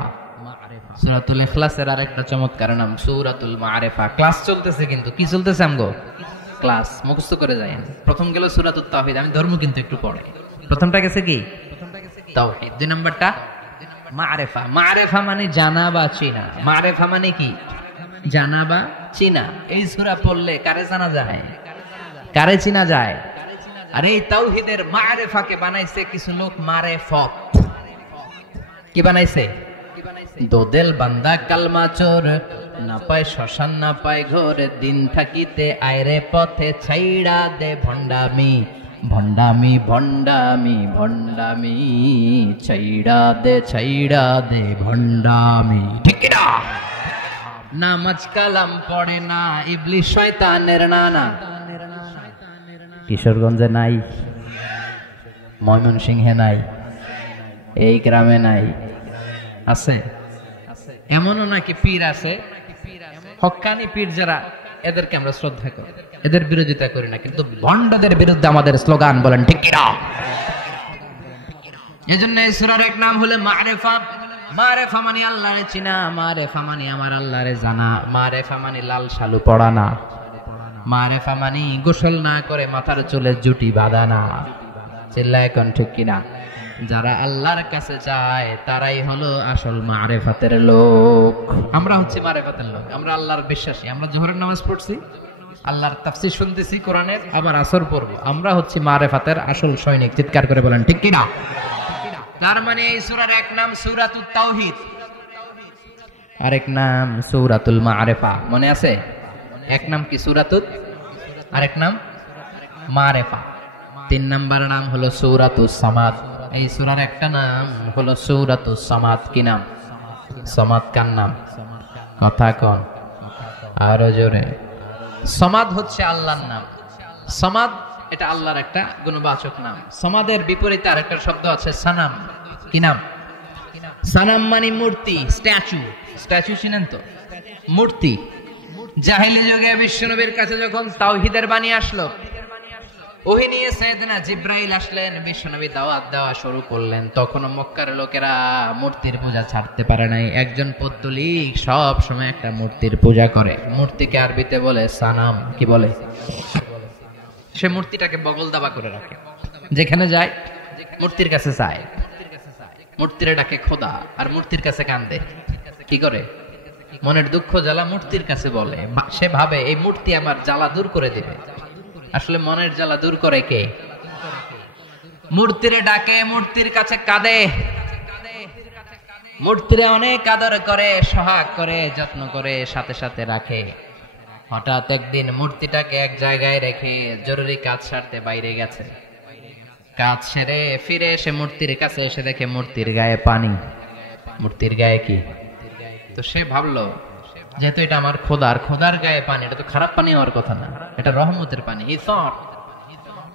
সূরাতুল ইখলাসের আরেকটা চমৎকার নাম সূরাতুল মা'রিফা। ক্লাস চলতেছে, কিন্তু কি চলতেছে আমগো? ক্লাস। মুখস্থ করে যায়েন। প্রথম গেল সূরাতুত তাওহীদ, আমি ধর্ম কিন্তু একটু পড়ে। প্রথমটা গেছে কি? তাওহীদ। দুই নাম্বারটা মা'রিফা। মা'রিফা মানে জানা বা চিনা। মা'রিফা মানে কি? জানা বা চিনা। এই সূরা পড়লে কারে জানা যায়? কারে চিনা যায়? আর এই তাওহীদের মা'রিফাকে বানাইছে কিছু লোক মারেফত। কি বানাইছে? দোদেল বান্দা কালমা চোর, না পায় শ্মশান না পায় ঘোর, দিন থাকিতে আয়রে পথে ছাইড়া দে ভণ্ডামি, ভণ্ডামি ভণ্ডামি ভণ্ডামি, ছাইড়া দে ভণ্ডামি। ঠিক না? নামাজ কালাম পড়ে না, ইবলিস শয়তানের নানা। কিশোরগঞ্জে নাই, ময়মনসিংহে নাই, এই গ্রামে নাই, আছে? এমনও নাকি পীর আছে, হক্কানি পীর যারা, এদেরকে আমরা শ্রদ্ধা করি, এদের বিরোধিতা করি না, কিন্তু ভণ্ডদের বিরুদ্ধে আমাদের স্লোগান। বলেন ঠিক কিনা? এজন্য এই সূরার এক নাম হলো মা'রিফা। মা'রিফা মানে আল্লাহরে চিনা, মা'রিফা মানে আমার আল্লাহরে জানা, মা'রিফা মানে লাল শালু পড়া না, মা'রিফা মানে গোসল না করে মাথার চুলে জুটি বাঁধা না। চিল্লায় এখন ঠিক কিনা? যারা আল্লাহর কাছে যায় তারাই হলো আসল মা'রিফাতের লোক। আমরা হচ্ছে মা'রিফাতের লোক, আমরা আল্লাহর বিশ্বাসী। আমরা জোহরের নামাজ পড়ছি, আল্লাহর তাফসীর শুনতেছি কোরআনের, আবার আসর পড়ব। আমরা হচ্ছে মা'রিফাতের আসল সৈনিক। চিৎকার করে বলেন ঠিক কিনা? তার মানে এই সূরার এক নাম সূরাতুত তাওহীদ, আরেক নাম সূরাতুল মা'রিফা। মনে আছে? এক নাম কি? সূরাতুত, আরেক নাম মা'রিফা। তিন নাম্বার নাম হলো সূরাতুস সামাদ। এই সূরার একটা নাম হলো সূরাতুস সামাদ। কি নাম? সামাদ কার নাম? কথা কোন? আরো জোরে। সামাদ হচ্ছে আল্লাহর নাম। সামাদ এটা আল্লাহর একটা গুণবাচক নাম। সামাদের বিপরীতে আরেকটা শব্দ আছে সানাম। কি নাম? সানাম মানে মূর্তি, স্ট্যাচু। স্ট্যাচু চিনেন তো? মূর্তি। জাহেলি যুগে বিশ্বনবীর কাছে যখন তাওহীদের বাণী আসলো, ওহী নিয়ে সাইয়েদনা জিব্রাইল আসলেন, বিশ্বনবী দাওয়াত দেওয়া শুরু করলেন। তখন মক্কার লোকেরা মূর্তির পূজা ছাড়তে পারে নাই। একজন পৌত্তলিক সব সময় একটা মূর্তির পূজা করে। মূর্তিকে আরবিতে বলে সানাম। কি বলে? সে মূর্তিটাকে বগল দাবা করে রাখে, যেখানে যায় মূর্তির কাছে চায়, মূর্তির ডাকে খোদা, আর মূর্তির কাছে কান্দে। কি করে? মনের দুঃখ জ্বালা মূর্তির কাছে বলে। সে ভাবে এই মূর্তি আমার জ্বালা দূর করে দিবে। আসলে মনের জ্বালা দূর করে কে? মূর্তিরে ডাকে, মূর্তির কাছে কাঁদে, মূর্তিরে অনেক আদর করে, সোহাগ করে, যত্ন করে, সাথে সাথে রাখে। হঠাৎ একদিন মূর্তিটাকে এক জায়গায় রেখে জরুরি কাজ সারতে বাইরে গেছে। কাজ সেরে ফিরে এসে মূর্তির কাছে এসে দেখে মূর্তির গায়ে পানি। মূর্তির গায়ে কি? তো সে ভাবলো, যেহেতু এটা আমার খোদার, খোদার গায়ে পানি, এটা তো খারাপ পানি হওয়ার কথা না, এটা রহমতের পানি। He thought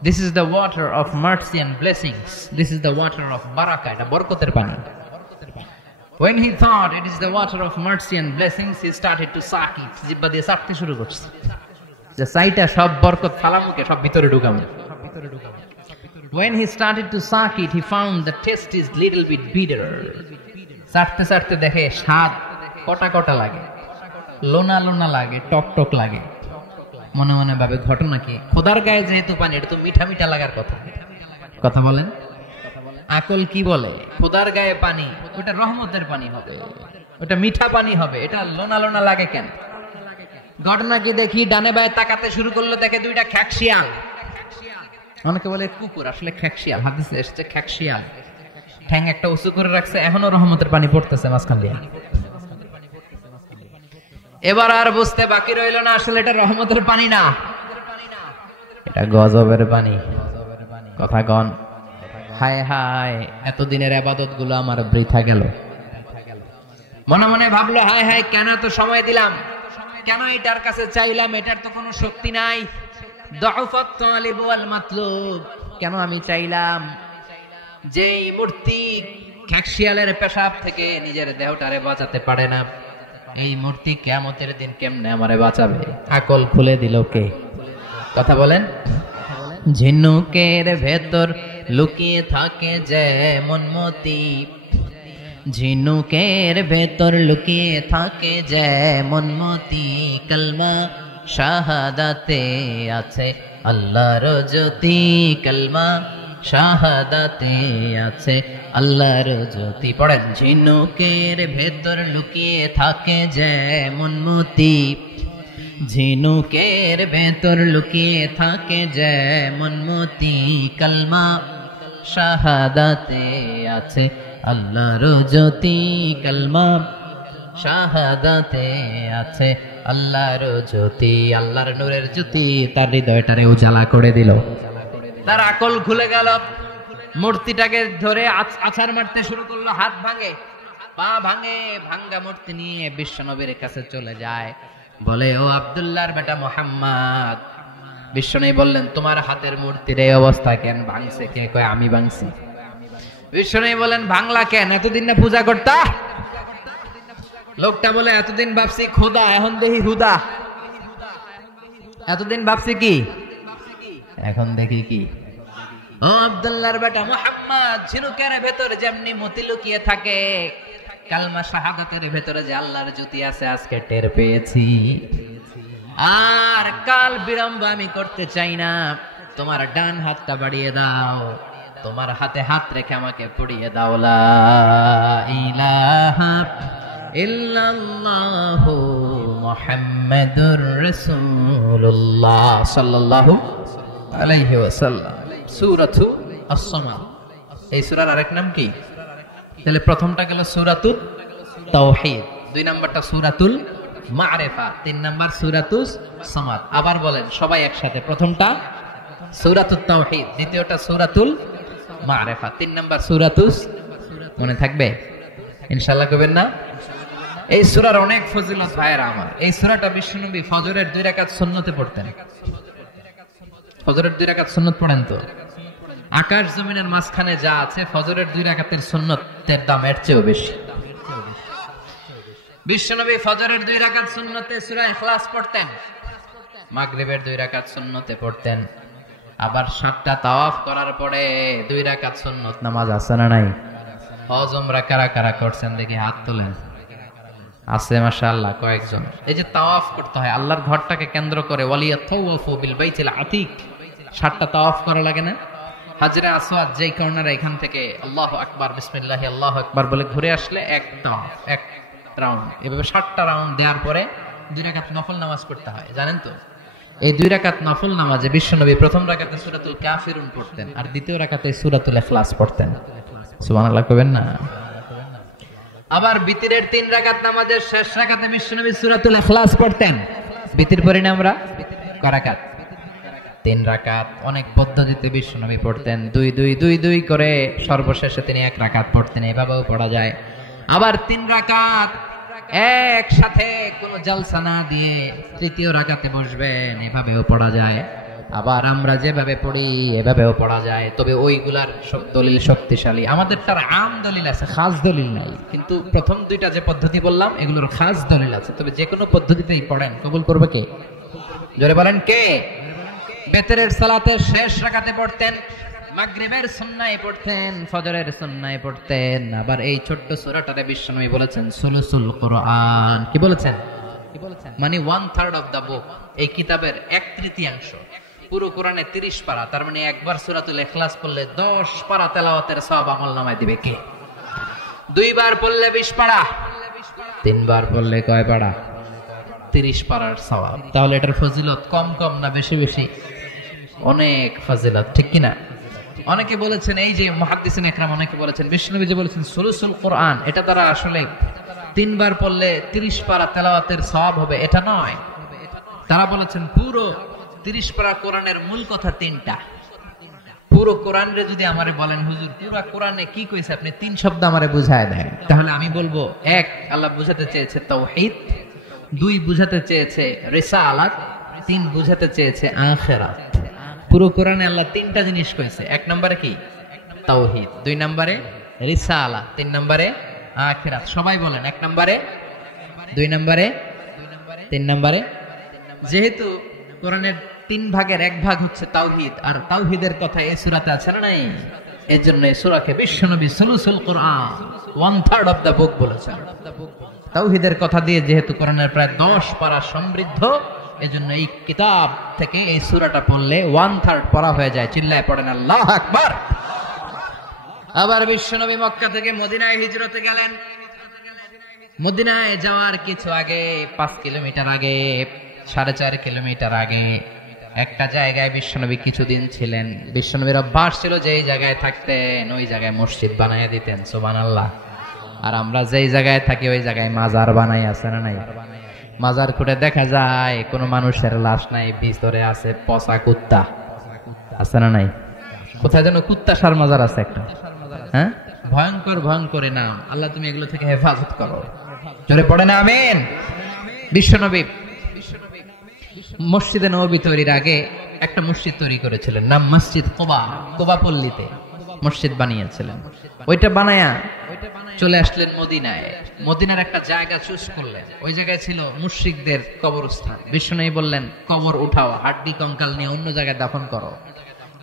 this is the water of mercy and blessings, this is the water of barakah, এটা বরকতের পানি। When he thought it is the water of mercy and blessings, he started to suck it, জিহ্বা দিয়ে চাটতে শুরু করছে, যে সাইটা সব বরকত ফালামুকে সব ভিতরে ঢুকামু। When he started to suck it, he found the taste is little bit bitter. চাটতে চাটতে দেখে স্বাদ কটা কটা লাগে, লোনা লোনা লাগে, টক টক লাগে। মনে মনে ভাবে ঘটনা কি? খোদার গায়ে যেহেতু পানি, এটা তো মিঠা মিঠা লাগার কথা। কথা বলেন, আকল কি বলে? খোদার গায়ে পানি, ওটা রহমতের পানি হবে, ওটা মিঠা পানি হবে, এটা লোনা লোনা লাগে কেন? ঘটনা কি? দেখি ডানে বায়ে তাকাতে শুরু করলো, দেখে দুইটা খ্যাকশিয়াল। অনেকে বলে কুকুর, আসলে খ্যাকশিয়াল। হাদিসে এসেছে খ্যাকশিয়াল, ঠ্যাং একটা উঁচু করে রাখছে, এখনো রহমতের পানি পড়তেছে মাঝখান দিয়ে। এবার আর বুঝতে বাকি রইল না, আসলে এটা রহমতের পানি না, এটা গজবের পানি। কথা কন। হায় হায়, এতদিনের ইবাদত গুলো আমার বৃথা গেল। মনে মনে ভাবলো, হায় হায়, কেন এত সময় দিলাম, কেন এটার কাছে চাইলাম, এটার তো কোনো শক্তি নাই। দুআফাত তালিব ওয়াল মাতলুব, কেন আমি চাইলাম? যেই মূর্তি খ্যাকশিয়ালের পেশাব থেকে নিজের দেহটারে বাঁচাতে পারে না, এই মূর্তি কিয়ামতের দিন কেমনে আমারে বাঁচাবে? আকল খুলে দিল কে? কথা বলেন। ঝিনুকের ভেতর লুকিয়ে থাকে যেমন মতি, ঝিনুকের ভেতর লুকিয়ে থাকে যেমন মতি, কলমা শাহাদাতে আছে আল্লাহর জ্যোতি, কলমা শাহাদাতে আছে আল্লাহর জ্যোতি। পড়েন। ঝিনুকের ভেতর লুকিয়ে থাকে যেমন মতি, ঝিনুকের ভেতর লুকিয়ে থাকে যেমন মতি, কলমা শাহাদাতে আছে আল্লাহর জ্যোতি, কলমা শাহাদাতে আছে আল্লাহর জ্যোতি। আল্লাহর নূরের জ্যোতি তার হৃদয়টারে উজালা করে দিল। তার আকল খুলে গেল। মূর্তিটাকে ধরে আছাড় মারতে শুরু করলো, হাত ভাঙে, পা ভাঙে। ভাঙ্গা মূর্তি নিয়ে বিশ্বনবীর কাছে চলে যায়, বলে, ও আব্দুল্লাহর বেটা মুহাম্মদ। বিশ্বনবী বললেন, তোমার হাতের মূর্তির এই অবস্থা কেন? ভাঙছে কে? কয়, আমি ভাঙছি। বিশ্বনবী বলেন, ভাঙলা কেন? এতদিন না পূজা করতা? লোকটা বলে, এতদিন ভাবছি খোদা, এখন দেখি হুদা। এতদিন ভাবছি কি, এখন দেখি কি? ও আব্দুল্লাহর বেটা মুহাম্মদ, ঝিনুকের ভেতর যেমনি মতি লুকিয়ে থাকে, কালমা শাহাদাতের ভেতরে যে আল্লাহর জ্যোতি আছে, আজকে টের পেয়েছি। আর কাল বিলম্ব আমি করতে চাই না। তোমার ডান হাতটা বাড়িয়ে দাও, তোমার হাতে হাত রেখে আমাকে পড়িয়ে দাও, লা ইলাহা ইল্লাল্লাহু মুহাম্মাদুর রাসূলুল্লাহ সাল্লাল্লাহু আলাইহি ওয়াসাল্লাম। সূরাতু আস-সামাদ, এই সূরার আরেক নাম কি? তাহলে প্রথমটা গেল সূরাতুত তাওহীদ, দুই নাম্বারটা সূরাতুল মা'রিফা, তিন নাম্বার সূরাতুস সামাদ। আবার বলেন সবাই একসাথে, প্রথমটা সূরাতুত তাওহীদ, দ্বিতীয়টা সূরাতুল মা'রিফা, তিন নাম্বার সূরাতুস। মনে থাকবে ইনশাআল্লাহ? কবেন না? এই সূরার অনেক ফজিলত ভাইরা আমার। এই সূরাটা বিশ্বনবী ফজরের 2 রাকাত সুন্নতে পড়তেন। ফজরের 2 রাকাত সুন্নত পড়েন তো? আকাশ জমিনের মাঝখানে যা আছে, ফজরের 2 রাকাতের সুন্নতের দাম এর চেয়েও বেশি। বিশ্বনবী ফজরের 2 রাকাত সুন্নতে সূরা ইখলাস পড়তেন, মাগরিবের 2 রাকাত সুন্নতে পড়তেন, আবার 7টা তাওয়াফ করার পরে 2 রাকাত সুন্নত নামাজ আছে না নাই? হজ উমরা কারা কারা করছেন দেখি হাত তোলেন। আছে মাশাআল্লাহ কয়েকজন। এই যে তাওয়াফ করতে হয় আল্লাহর ঘরটাকে কেন্দ্র করে, ওয়ালিয়াতাওয়াফু বিল বাইতিল আতিক, 7টা তাওয়াফ করা লাগে না? হাজরে আসওয়াদ যেই কর্নারে, এখান থেকে আল্লাহু আকবার বিসমিল্লাহ আল্লাহু আকবার বলে ঘুরে আসলে এক তাওয়াফ, এক রাউন্ড। এভাবে 7টা রাউন্ড দেওয়ার পরে 2 রাকাত নফল নামাজ পড়তে হয়, জানেন তো? এই 2 রাকাত নফল নামাজে বিশ্বনবী প্রথম রাকাতে সূরাতুল কাফিরুন পড়তেন আর দ্বিতীয় রাকাতে সূরাতুল ইখলাস পড়তেন। সুবহানাল্লাহ কইবেন না? আবার বিতিরের 3 রাকাত নামাজের শেষ রাকাতে বিশ্বনবী সূরাতুল ইখলাস পড়তেন। বিতির পড়ি না আমরা কয় রাকাত? 3 রাকাত। অনেক পদ্ধতিতে বিশ্বনবী পড়তেন, 2-2-2-2 করে, সর্বশেষে তিনি 1 রাকাত পড়তেন। এভাবেও পড়া যায়। আবার 3 রাকাত একসাথে কোনো জালসা না দিয়ে তৃতীয় রাকাতে বসবেন, এভাবেও পড়া যায়। আবার আমরা যেভাবে পড়ি এভাবেও পড়া যায়, তবে ওইগুলার সব দলিল শক্তিশালী। আমাদের তার আম দলিল আছে, খাস দলিল নাই। কিন্তু প্রথম 2টা যে পদ্ধতি বললাম এগুলোর খাস দলিল আছে। তবে যে কোনো পদ্ধতিতেই পড়েন, কবুল করবে কে? জোরে বলেন কে? বেতরের সালাতের শেষ রাকাতে পড়তেন, মাগরিবের সুন্নায় পড়তেন, ফজরের সুন্নায় পড়তেন। আবার এই ছোট্ট সূরাটারে বিশ্বনবী বলেছেন সুলুসুল কোরআন। কি বলেছেন? মানে 1/3 অফ দা বুক। এই কিতাবের 1/3 পুরো কোরআনে 30 পারা। তার মানে একবার সূরাতুল ইখলাস পড়লে 10 পারা তেলাওয়াতের সওয়াব আমলনামায় দিবে কে? 2 বার পড়লে 20 পারা, 3 বার পড়লে কয় পারা? 30 পারার সওয়াব। তাহলে এটার ফজিলত কম কম না বেশি বেশি? অনেক ফজিলত, ঠিক কি না? অনেকে বলেছেন, এই যে মুহাদ্দিসিন ইকরাম অনেকে বলেছেন বিশ্বনবী যে বলেছেন সুলুসুল কোরআন, এটা দ্বারা আসলে 3 বার পড়লে 30 পারা তেলাওয়াতের সওয়াব হবে, এটা নয়। তারা বলেছেন পুরো 30 পারা কোরআনের মূল কথা 3টা। পুরো কোরআনরে যদি আমারে বলেন হুজুর পুরো কোরআনে কি কইছে, আপনি 3 শব্দ আমারে বুঝায় দেন, তাহলে আমি বলবো 1 আল্লাহ বুঝাতে চেয়েছে তাওহীদ, 2 বুঝাতে চেয়েছে রিসালাত, 3 বুঝাতে চেয়েছে আখিরাত। পুরো কোরআনে আল্লাহ 3টা জিনিস কইছে। 1 নম্বরে কি? তাওহীদ, 2 নম্বরে রিসালাত, 3 নম্বরে আখিরাত। সবাই বলেন 1 নম্বরে, 2 নম্বরে, 3 নম্বরে। যেহেতু কোরআনের 3 ভাগের 1 ভাগ হচ্ছে তাওহীদ, আর তাওহীদের কথা এই সূরাতে আছে না নাই? এজন্য এই সূরাকে বিশ্বনবী সুলুসুল কোরআন 1/3 অফ দা বুক বলেছেন। তাওহীদের কথা দিয়ে যেহেতু কোরআনের প্রায় 10 পারা সমৃদ্ধ, এজন্য এই কিতাব থেকে এই সূরাটা পড়লে 1/3 পড়া হয়ে যায়। চিল্লায় পড়েন আল্লাহু আকবার। আবার বিশ্বনবী মক্কা থেকে মদিনায় হিজরতে গেলেন। মদিনায় যাওয়ার কিছু আগে, 5 কিলোমিটার আগে, 4.5 কিলোমিটার আগে একটা জায়গায় বিশ্বনবী কিছুদিন ছিলেন। বিশ্বনবীর অভ্যাস ছিল যে এই জায়গায় থাকতেন ওই জায়গায় মসজিদ বানাইয়া দিতেন। সুবহানাল্লাহ। আর আমরা যেই জায়গায় থাকি ওই জায়গায় মাজার বানাই, আছে না নাই? মাজার খুঁড়ে দেখা যায় কোনো মানুষের লাশ নাই, ভিতরে আছে পচা কুত্তা, আছে না নাই? কোথায় যেন কুত্তা সার মাজার আছে একটা, হ্যাঁ? ভয়ঙ্কর ভয়ঙ্কর নাম। আল্লাহ তুমি এগুলো থেকে হেফাজত করো। জোরে পড়ে না আমিন। বিশ্বনবী মসজিদে নববী তৈরির আগে একটা মসজিদ তৈরি করেছিলেন, নাম মসজিদ কুবা। কুবা পল্লীতে মসজিদ বানিয়েছিলেন। ওইটা বানায়া চলে আসলেন মদিনায়। মদিনার একটা জায়গা চুজ করলেন, ওই জায়গায় ছিল মুশরিকদের কবরস্থান। বিশ্বনবী বললেন কবর উঠাও, হাড্ডি কঙ্কাল নিয়ে অন্য জায়গায় দাফন করো।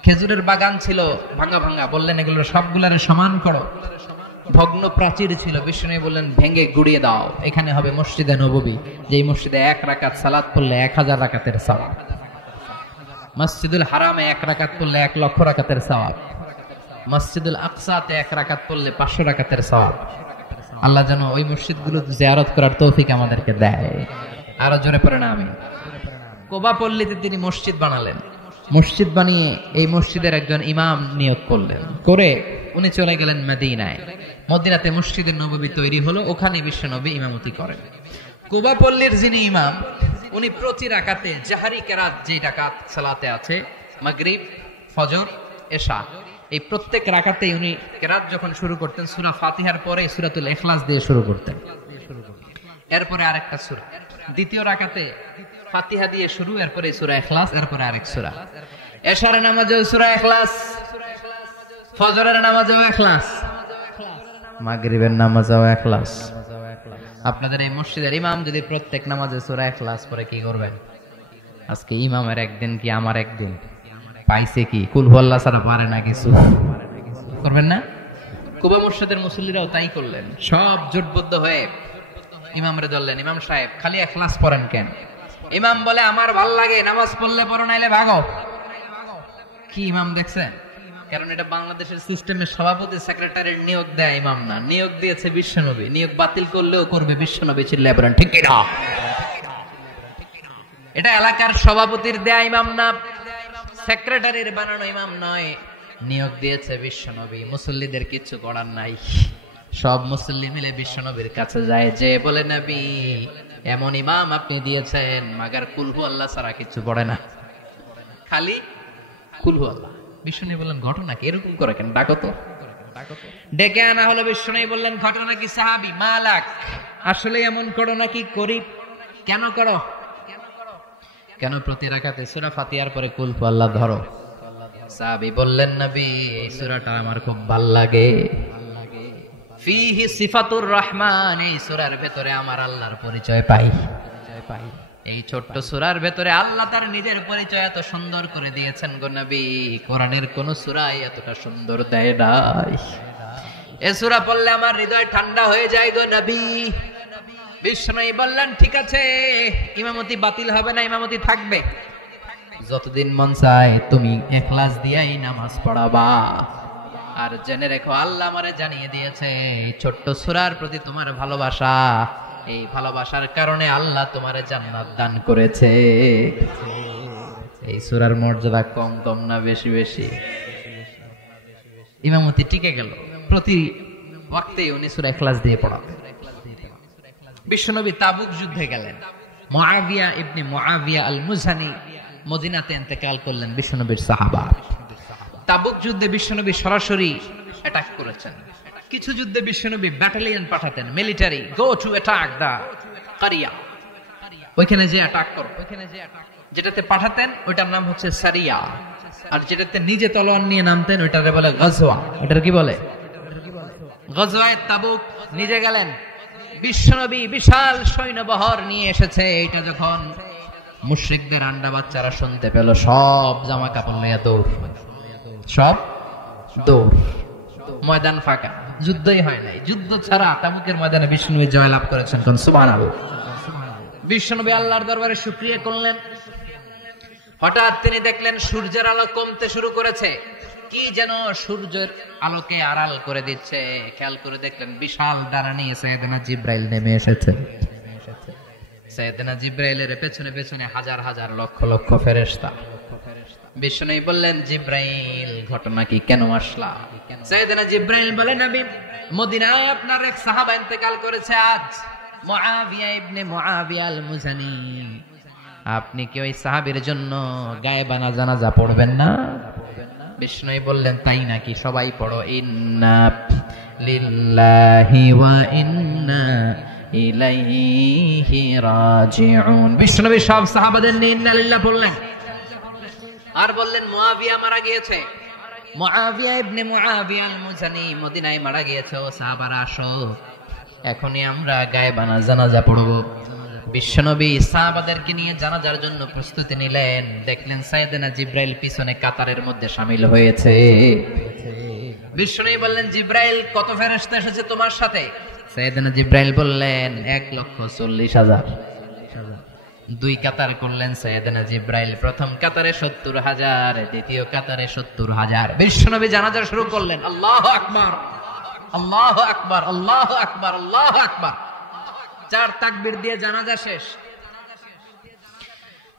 খেজুরের বাগান ছিল ভাঙা ভাঙা, বললেন এগুলো সবগুলারে সমান করো। ভগ্ন প্রাচীর ছিল, বিশ্বনবী বললেন ভেঙে গুড়িয়ে দাও, এখানে হবে মসজিদে নববী, যেই মসজিদে 1 রাকাত সালাত পড়লে 1000 রাকাতের সওয়াব। মসজিদুল হারামে 1 রাকাত পড়লে 1 লক্ষ রাকাতের সওয়াব। মসজিদুল আকসাতে 1 রাকাত পড়লে 500 রাকাতের সওয়াব। আল্লাহ যেন ওই মসজিদগুলো জিয়ারত করার তৌফিক আমাদেরকে দেয়। আরো জোরে পড়েন আমিন। কুবা পল্লীতে তিনি মসজিদ বানালেন। মসজিদ বানিয়ে এই মসজিদের একজন ইমাম নিয়োগ করলেন, করে উনি চলে গেলেন মদিনায়। মদিনাতে মসজিদের নববী তৈরি হলো, ওখানে বিশ্বনবী ইমামতি করেন। কুবা পল্লীর যিনি ইমাম, উনি প্রতি রাকাতে জাহারি কেরাত, যে রাকাত সালাতে আছে মাগরিব, ফজর, এশা, এই প্রত্যেক রাকাতেই উনি কেরাত যখন শুরু করতেন সূরা ফাতিহার পরে সূরাতুল ইখলাস দিয়ে শুরু করতেন। এরপরে আরেকটা সূরা, দ্বিতীয় রাকাতে ফাতিহা দিয়ে শুরু, এরপরে সূরা ইখলাস, এরপরে আরেক সূরা। এশার নামাজেও সূরা ইখলাস, ফজরের নামাজেও ইখলাস, মাগরিবের নামাজেও ইখলাস। আপনাদের এই মসজিদের ইমাম যদি প্রত্যেক নামাজে সূরা ইখলাস পড়ে কি করবেন? আজকে ইমামের একদিন কি আমার একদিন? পাইছে কি? কুল হুয়াল্লাহ ছাড়া পারে না কিছু। করবেন না? কুবা মুর্শিদের মুসল্লিরাও তাই করলেন, সব জোটবদ্ধ হয়ে ইমামরে ধরলেন, ইমাম সাহেব খালি ইখলাস পড়েন কেন? ইমাম বলে আমার ভাল লাগে, নামাজ পড়লে পড়ো নাইলে ভাগো। কি ইমাম দেখছেন? কারণ এটা বাংলাদেশের সিস্টেমের সভাপতি সেক্রেটারির নিয়োগ দেয় ইমাম না, নিয়োগ দিয়েছে বিশ্বনবী। নিয়োগ বাতিল করলেও করবে বিশ্বনবী, চিল্লায় বলেন ঠিক কিনা? এটা এলাকার সভাপতির দেয়া ইমাম না, সেক্রেটারির বানানো ইমাম নয়, নিয়োগ দিয়েছে বিশ্বনবী। মুসল্লিদের কিছু করার নাই, সব মুসল্লি মিলে বিশ্বনবীর কাছে যায়, যে বলে নবী এমন ইমাম আপনি দিয়েছেন, মাগার কুল হু আল্লাহ ছাড়া কিছু পড়ে না, খালি কুল হু আল্লাহ। বিশ্বনবী বললেন ঘটনা কি? এরকম করে কেন? ডাকো তো। ডেকে আনা হলো। বিশ্বনবী বললেন ঘটনা কি? সাহাবী মালাক, আসলে এমন করো নাকি? করি। কেন করো? কেন প্রতি রাকাতে সূরা ফাতিহার পরে কুল হু আল্লাহ ধরো? সাহাবী বললেন নবী এই সূরাটা আমার খুব ভাল লাগে, ফিহি সিফাতুর রহমান, এই সূরার ভেতরে আমার আল্লাহর পরিচয় পাই। এই ছোট্ট সূরার ভেতরে আল্লাহ তার নিজের পরিচয় এত সুন্দর করে দিয়েছেন গো নবী, কোরআনের কোন সূরাই এতটা সুন্দর দেয় নাই। এই সূরা পড়লে আমার হৃদয় ঠান্ডা হয়ে যায় গো নবী। বিষ্ণু বললেন ঠিক আছে, ইমামতি বাতিল হবে না, ইমামতি থাকবে, যতদিন মন চায় তুমি ইখলাস দিয়েই নামাজ পড়াবা। আর জেনে রেখো আল্লাহ আমারে জানিয়ে দিয়েছে এই ছোট্ট সূরার প্রতি তোমার ভালোবাসা, এই ভালোবাসার কারণে আল্লাহ তোমারে জান্নাত দান করেছে। এই সূরার মর্যাদা কম কম না বেশি বেশি? ইমামতি টিকে গেল, প্রতি ওয়াক্তে উনি সূরা ইখলাস দিয়ে পড়াতেন। বিশ্বনবী তাবুক যুদ্ধে গেলেন, মুআবিয়া ইবনে মুআবিয়া আল মুজানি মদিনাতে ইন্তেকাল করলেন, বিশ্বনবীর সাহাবা। তাবুক যুদ্ধে বিশ্বনবী সরাসরি অ্যাটাক করেছেন। কিছু যুদ্ধে বিশ্বনবী ব্যাটালিয়ন পাঠাতেন, মিলিটারি, গো টু অ্যাটাক দা কারিয়া, ওইখানে যে অ্যাটাক করো। যেটাতে পাঠাতেন ওইটার নাম হচ্ছে সারিয়া, আর যেটাতে নিজে তলোয়ার নিয়ে নামতেন ওইটারে বলে গজওয়া। ওটার কি বলে? গজওয়ায়ে তাবুক। নিজে গেলেন বিশ্বনবী, বিশাল সৈন্যবহর নিয়ে এসেছে। এটা যখন মুশরিকদের আন্ডা বাচ্চারা শুনতে পেল, সব জামা কাপড় নিয়ে দৌড়, সব দৌড়, ময়দান ফাঁকা, যুদ্ধই হয় নাই। যুদ্ধ ছাড়া তাবুকের ময়দানে বিশ্বনবী জয়লাভ করেছেন। কোন সুবহানাল্লাহ। বিশ্বনবী আল্লাহর দরবারে শুকরিয়া করলেন। হঠাৎ তিনি দেখলেন সূর্যের আলো কমতে শুরু করেছে, কি যেন সূর্যের আলোকে আড়াল করে দিচ্ছে। খেয়াল করে দেখলেন বিশাল ডানা নিয়ে সাইয়েদনা জিবরাইল নেমে এসেছে। সাইয়েদনা জিবরাইলের পেছনে পেছনে হাজার হাজার লক্ষ লক্ষ ফেরেশতা। বিশ্বনবী বললেন জিবরাইল ঘটনা কি, কেন আসলা? সাইয়েদনা জিবরাইল বলেন নবী মদিনায় আপনার এক সাহাবা ইন্তেকাল করেছে আজ, মুআবিয়া ইবনে মুআবিয়া আল মুজানি। আপনি কি ওই সাহাবীর জন্য গায়েবানা জানাজা পড়বেন না? বিষ্ণু বললেন তাই নাকি? সবাই পড়ো ইন্না লিল্লাহি ওয়া ইন্না ইলাইহি রাজিউন। বিষ্ণু সব সাহাবাদের নিয়ে ইন্না লিল্লাহ বললেন, আর বললেন মুআবিয়া মারা গিয়েছে, মুআবিয়া ইবনে মুআবিয়া আল মুজানি মদিনায় মারা গিয়েছে। ও সাহাবারা আসো, এখনই আমরা গায়েবানা জানাজা পড়ব। বিশ্বনবী সাহাবাদেরকে নিয়ে জানাজার জন্য প্রস্তুতি নিলেন। দেখলেন সাইয়েদনা জিবরাইল পিছনে কাতারের মধ্যে শামিল হয়েছে। বিশ্বনবী বললেন জিবরাইল কত ফেরেশতা এসেছে তোমার সাথে? সাইয়েদনা জিবরাইল বললেন 1,40,000। দুই কাতার করলেন সাইয়েদনা জিবরাইল, প্রথম কাতারে 70,000, দ্বিতীয় কাতারে 70,000। বিশ্বনবী জানাজা শুরু করলেন, আল্লাহু আকবার, আল্লাহু আকবার, আল্লাহু আকবার, আল্লাহু আকবার। 4 তাকবীর দিয়ে জানাজা শেষ।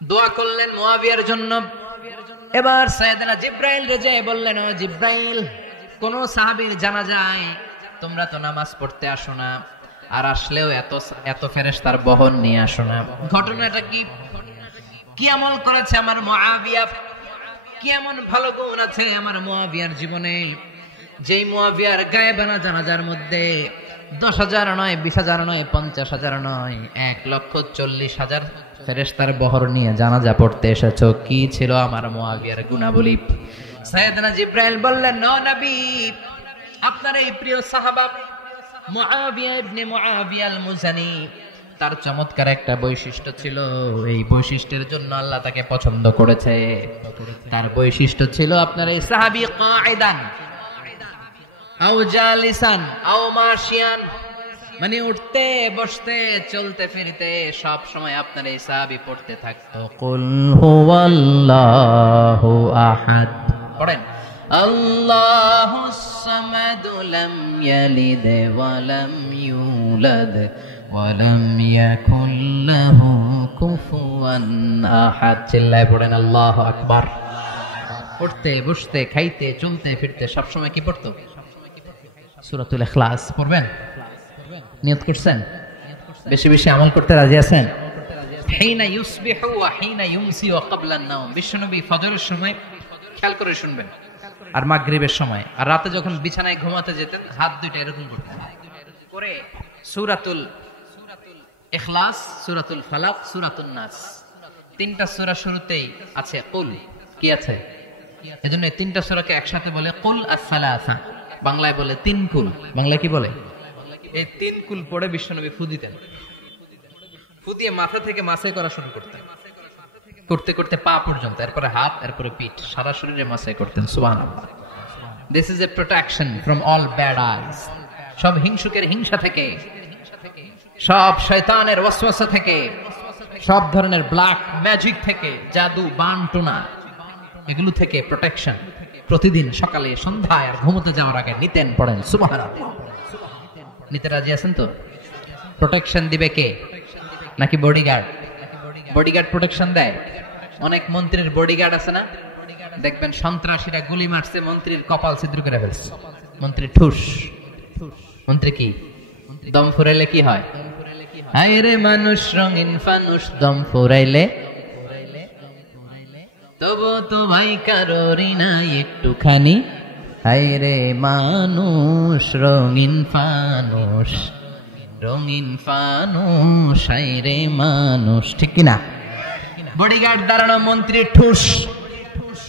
দোয়া করলেন মুআবিয়ার জন্য। এবার সাইয়েদনা জিবরাইল রেজে বললেন, ও জিবরাইল, কোন সাহাবীর জানাজায় তোমরা তো নামাজ পড়তে আসো না, আর আসলেও এত ফেরেশতার বহন নিয়ে আসো না। ঘটনাটা কি? কি আমল করেছে আমার মুআবিয়া? কি এমন ভালো গুণ আছে আমার মুআবিয়ার জীবনে, যেই মুআবিয়ার গায়েবানা জানাজার মধ্যে 10,000 নয়, 20,000 নয়, 50,000 নয়, 1,40,000 ফেরেশতার বহর নিয়ে জানাজা পড়তে এসেছো? কি ছিল আমার মুআবিয়ার গুণাবলী? সাইয়েদনা জিবরাইল বললেন, নো নবী, আপনার এই প্রিয় সাহাবা মুআবিয়া ইবনে মুআবিয়া আল মুজানি তার চমৎকার একটা বৈশিষ্ট্য ছিল, এই বৈশিষ্ট্যের জন্য আল্লাহ তাকে পছন্দ করেছে। তার বৈশিষ্ট্য ছিল আপনার এই সাহাবী কাঈদান আও জালিসান আও মাশিয়ান, মানে উঠতে বসতে চলতে ফিরতে সব সময় আপনার এই সাহাবী পড়তে থাকতো কুল হুয়াল্লাহু আহাদ। পড়েন আল্লাহুস সামাদ লাম ইয়ালিদ ওয়া লাম ইউলাদ ওয়া লাম ইয়াকুল লাহু কুফুয়ান আহাদ। চিল্লায় পড়েন আল্লাহু আকবার। পড়তে বসতে খাইতে চলতে ফিরতে সব সময় কি পড়তো? সূরাতুল ইখলাস পড়বেন। নিয়ত করছেন? বেশি বেশি আমল করতে রাজি আছেন? হিনা ইউসবিহু ওয়া হিনা ইউমসি ওয়া ক্বাবলা আন-নাওম, বিশ্বনবী ফজরের সময় খেয়াল করে শুনবেন, আর মাগরিবের সময়, আর রাতে যখন বিছানায় ঘুমাতে যেতেন হাত দুইটা এরকম করতেন করে সূরাতুল ইখলাস, সূরাতুল ফালাক, সূরাতুন নাস, তিনটা সূরা শুরুতেই আছে কুল। কি আছে? এজন্য এই তিনটা সূরাকে একসাথে বলে কুল আস-সালাসা, বাংলায় বলে তিন কুল। বাংলায় কি বলে? এই তিন কুল পড়ে বিশ্বনবী ফু দিতেন। ফু দিয়ে মাথা থেকে মাসাই করা শুরু করতেন, করতে করতে পা পর্যন্ত, এরপরে হাত, এরপরে পিঠ, সারা শরীরে মাসাই করতেন। সুবহানাল্লাহ। This is a protection from all bad eyes, সব হিংসুকের হিংসা থেকে, সব শয়তানের ওয়াসওয়াসা থেকে, সব ধরনের ব্ল্যাক ম্যাজিক থেকে, জাদু বানটোনা, এগুলো থেকে প্রোটেকশন প্রতিদিন সকালে সন্ধ্যায় আর ঘুমোতে যাওয়ার আগে নিতেন। পড়েন সুবহানাল্লাহ। নিতে রাজি আছেন তো? প্রোটেকশন দিবে কে? নাকি বডিগার্ড? বডিগার্ড প্রোটেকশন দেয়। অনেক মন্ত্রীর বডিগার্ড আছে না, দেখবেন সন্ত্রাসীরা গুলি মারছে, মন্ত্রীর কপাল ছিদ্র করে ফেলছে, মন্ত্রী ঠুস। মন্ত্রী কি দম ফুরাইলে কি হয়? হায় রে মানুষ রঙিন ফানুষ, দম ফুরাইলে তবু তো ভাই কারোরই নাই একটুখানি। হায় রে মানুষ রঙিন ফানুষ, রঙিন ফানুষ, হায় রে মানুষ। ঠিক কিনা? বডিগার্ড দাঁড়ানো, মন্ত্রী ঠুস,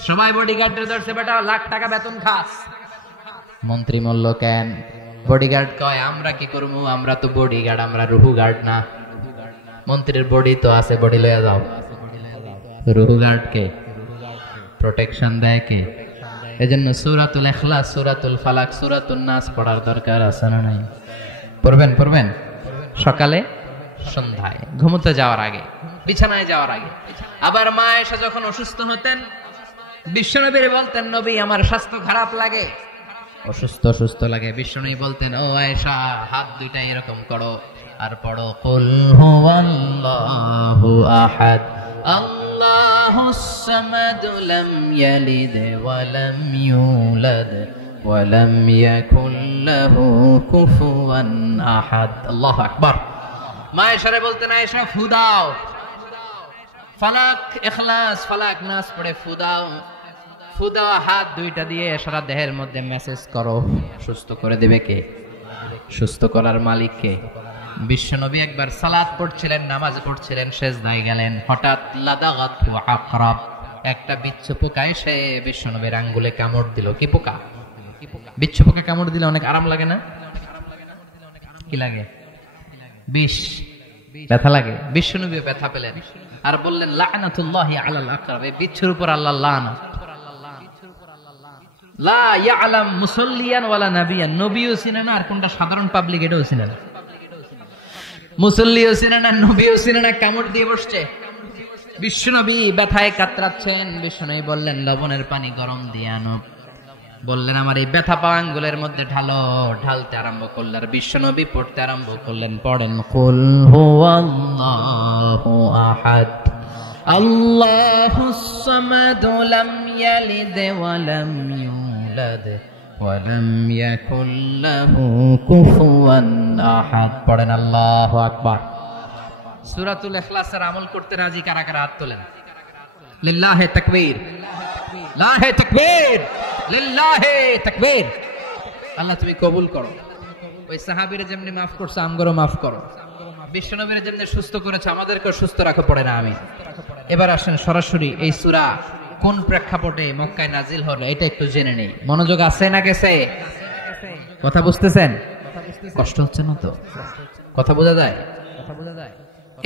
সবাই বডিগার্ডের ধরছে, বেটা লাখ টাকা বেতন খাস। মন্ত্রী মল্ল কেন? বডিগার্ড কয় আমরা কি করবো, আমরা তো বডিগার্ড, আমরা রুহু গার্ড না। মন্ত্রীর বডি তো আছে, বডি লইয়া যাও। রুহু গার্ড কে? প্রোটেকশন দেয় কে? এজন্য সূরাতুল ইখলাস, সূরাতুল ফালাক, সূরাতুন নাস পড়ার দরকার আছে না নাই? পড়বেন, পড়বেন সকালে সন্ধ্যায়, ঘুমোতে যাওয়ার আগে, বিছানায় যাওয়ার আগে। আবার মা আয়েশা যখন অসুস্থ হতেন বিশ্বনবীর বলতেন, নবী আমার স্বাস্থ্য খারাপ লাগে, অসুস্থ অসুস্থ লাগে। বিশ্বনবী বলতেন, ও আয়েশা হাত দুইটা এরকম করো আর পড়ো কুল হুয়াল্লাহু আহাদ আল্লাহুস সামাদ লাম ইয়ালিদ ওয়া লাম ইউলাদ ওয়া লাম ইয়াকুল লাহু কুফুয়ান আহাদ। আল্লাহু আকবার। মা আয়েশারে বলতেন, আয়েশা ফু দাও, ফালাক ইখলাস, ফালাক নাস পড়ে ফু দাও। ফু দেওয়া হাত দুইটা দিয়ে সারা দেহের মধ্যে মেসেজ করো, সুস্থ করে দেবে কে? সুস্থ করার মালিক কে? বিশ্বনবী একবার সালাত পড়ছিলেন, নামাজ পড়ছিলেন, সেজদায় গেলেন, হঠাৎ লাদাগাতহু আকরাব, একটা বিচ্ছু পোকা এসে বিশ্বনবীর আঙ্গুলে কামড় দিল। কি পোকা? বিচ্ছু পোকা কামড় দিলে অনেক আরাম লাগে না? কি লাগে? বিষ, ব্যথা লাগে। বিশ্বনবী ব্যথা পেলেন আর বললেন, লা'নাতুল্লাহি আলাল আকরাব, এই বিচ্ছুর উপর আল্লাহর লানত। লা ইয়ালাম মুসাল্লিয়ান ওয়ালা নাবিয়ান, নবীও চিনে না আর কোনটা সাধারণ পাবলিক এটাও চিনে না, মুসল্লিও চিনে না, নবীও চিনে না, কামড় দিয়ে বসছে। বিশ্বনবী ব্যথায় কাতরাচ্ছেন। বিশ্বনবী বললেন, লবণের পানি গরম দিয়ে আনো। বললেন, আমার এই ব্যথা পাওয়া আঙ্গুলের মধ্যে ঢালো। ঢালতে আরম্ভ করলেন আর বিশ্বনবী পড়তে আরম্ভ করলেন। পড়েন কুল হুয়াল্লাহু আহাদ আল্লাহুস সামাদ লাম ইয়ালিদ ওয়া লাম ইউলাদ ওয়া লাম ইয়াকুল লাহু কুফুয়ান আহাদ। পড়েন আল্লাহু আকবার। সূরাতুল ইখলাসের আমল করতে রাজি কারা কারা? হাত তোলেন। লিল্লাহি তাকবীর, লিল্লাহি তাকবীর, লিল্লাহি তাকবীর। আল্লাহ তুমি কবুল করো। ওই সাহাবীরা যেমনি মাফ করছে, আমগরও মাফ করো। বিশ্বনবীর যেমনি সুস্থ করেছে, আমাদেরকে সুস্থ রাখো। পড়ে না আমি। এবার আসেন সরাসরি এই সূরা কোন প্রেক্ষাপটে মক্কায় নাজিল হলো এটা একটু জেনে নেই। মনোযোগ আছে না গেছে? কথা বুঝতেছেন? কষ্ট হচ্ছে না তো? কথা বোঝা যায়?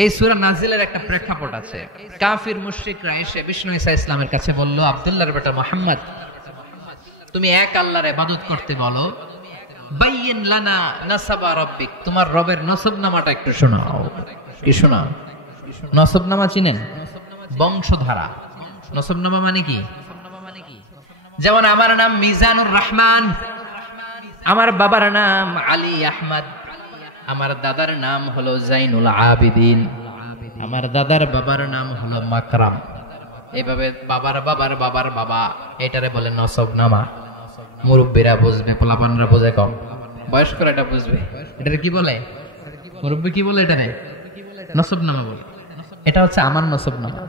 এই সূরা নাজিলের একটা প্রেক্ষাপট আছে। কাফির মুশরিকরা এসে বিষ্ণু ঈসা ইসলামের কাছে বলল, আব্দুল্লাহর বেটা মুহাম্মদ, তুমি এক আল্লাহর ইবাদত করতে বলো, বাইয়িন লানা নাসাবা রাব্বিক, তোমার রবের নসবনামাটা একটু শোনাও। কি শোনাও? নসবনামা চিনেন? বংশধারা। নসবনামা মানে কি? যেমন আমার নাম মিজানুর রহমান, আমার বাবার নাম আলী আহমদ, আমার দাদার নাম হলো জাইনুল আবিদিন, আমার দাদার বাবার নাম হলো মাকরাম। এইভাবে বাবার বাবার বাবার বাবা, এটারে বলে নসবনামা। মুরব্বীরা বুঝবে, পোলাপানরা বুঝে কম, বয়স্করা এটা বুঝবে। এটারে কি বলে? মুরব্বী কি বলে? এটারে নসবনামা বলে। এটা হচ্ছে আমার নসবনামা।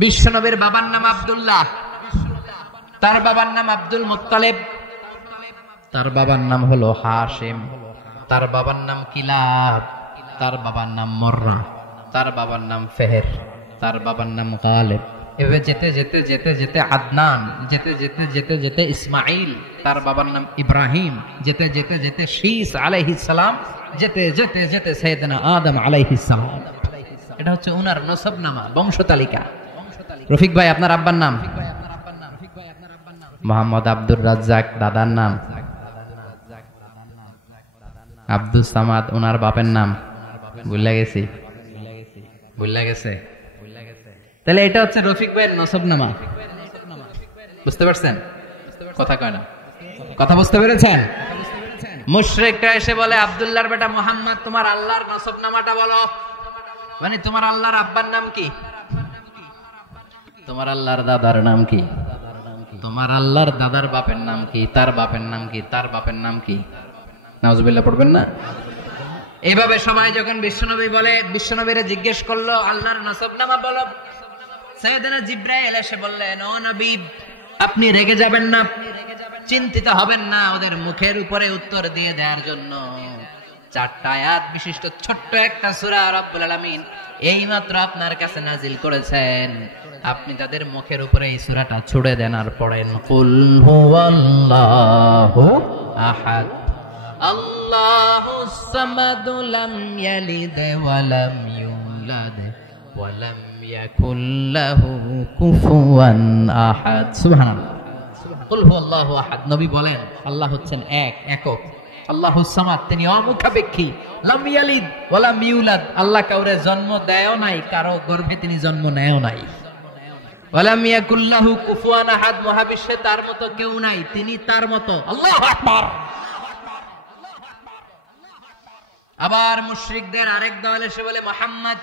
বিশ্বনবীর বাবার নাম আব্দুল্লাহ, তার বাবার নাম আব্দুল মুত্তালিব, তার বাবার নাম হলো হাশিম, তার বাবার নাম কিলাব, তার বাবার নাম মররা, তার বাবার নাম ফেহের, তার বাবার নাম গালিব। এভাবে যেতে যেতে যেতে যেতে আদনান, যেতে যেতে যেতে যেতে ইসমাইল, তার বাবার নাম ইব্রাহিম, যেতে যেতে যেতে শীস আলাইহিস সালাম, যেতে যেতে যেতে সাইয়েদনা আদম আলাইহিস সালাম। এটা হচ্ছে ওনার নসবনামা, বংশ তালিকা। রফিক ভাই, আপনার আব্বার নাম? মোহাম্মদ আব্দুর রাজ্জাক, দাদার নাম আব্দুল সামাদ, ওনার বাপের নাম ভুলে গেছি, ভুলে গেছে। তাহলে এটা হচ্ছে রফিক ভাইয়ের নসবনামা। বুঝতে পারছেন? কথা কয় না, কথা বুঝতে পেরেছেন? মুশরিকরা এসে বলে, আব্দুল্লাহর বেটা মুহাম্মদ, তোমার আল্লাহর নসবনামাটা বলো। মানে তোমার আল্লাহর আব্বার নাম কি? তোমার আল্লাহর দাদার নাম কি? তোমার আল্লাহর দাদার বাপের নাম কি? তার বাপের নাম কি? তার বাপের নাম কি? নাউজুবিল্লাহ পড়বেন না? এইভাবে সবাই যখন বিশ্বনবী বলে, বিশ্বনবীরে জিজ্ঞেস করলো আল্লাহর নসবনামা বলো। সাইয়েদনা জিবরাইল এসে বললেন, ও নবী, আপনি রেগে যাবেন না, চিন্তিত হবেন না। ওদের মুখের উপরে উত্তর দিয়ে দেওয়ার জন্য 4টা আয়াত বিশিষ্ট ছোট্ট একটা সূরা রব্বুল আলামিন এইমাত্র আপনার কাছে নাজিল করেছেন। আপনি তাদের মুখের উপরে এই সূরাটা ছুড়ে দেন আর পড়েন, কুল হুয়াল্লাহু আহাদ, আল্লাহুস সামাদ, লাম ইয়ালিদ ওয়া লাম ইউলাদ ওয়া লাম ইয়াকুল লাহু কুফুয়ান আহাদ। সুবহানাল্লাহ। কুল হুয়াল্লাহু আহাদ, নবী বলেন আল্লাহ হচ্ছেন এক, একক। আল্লাহুস সামাদ, তিনি অমুখাপেক্ষী। লাম ইয়ালিদ ওয়া লাম ইউলাদ, আল্লাহ কাউরে জন্ম দেয়ও নাই, কারো গর্ভে তিনি জন্ম নেয়ও নাই। ওয়া লাম ইয়াকুল লাহু কুফুয়ান আহাদ, মহাবিশ্বে তার মতো কেউ নাই, তিনি তার মতো। আল্লাহু আকবার। আবার মুশরিকদের আরেক দল এসে বলে, মুহাম্মদ,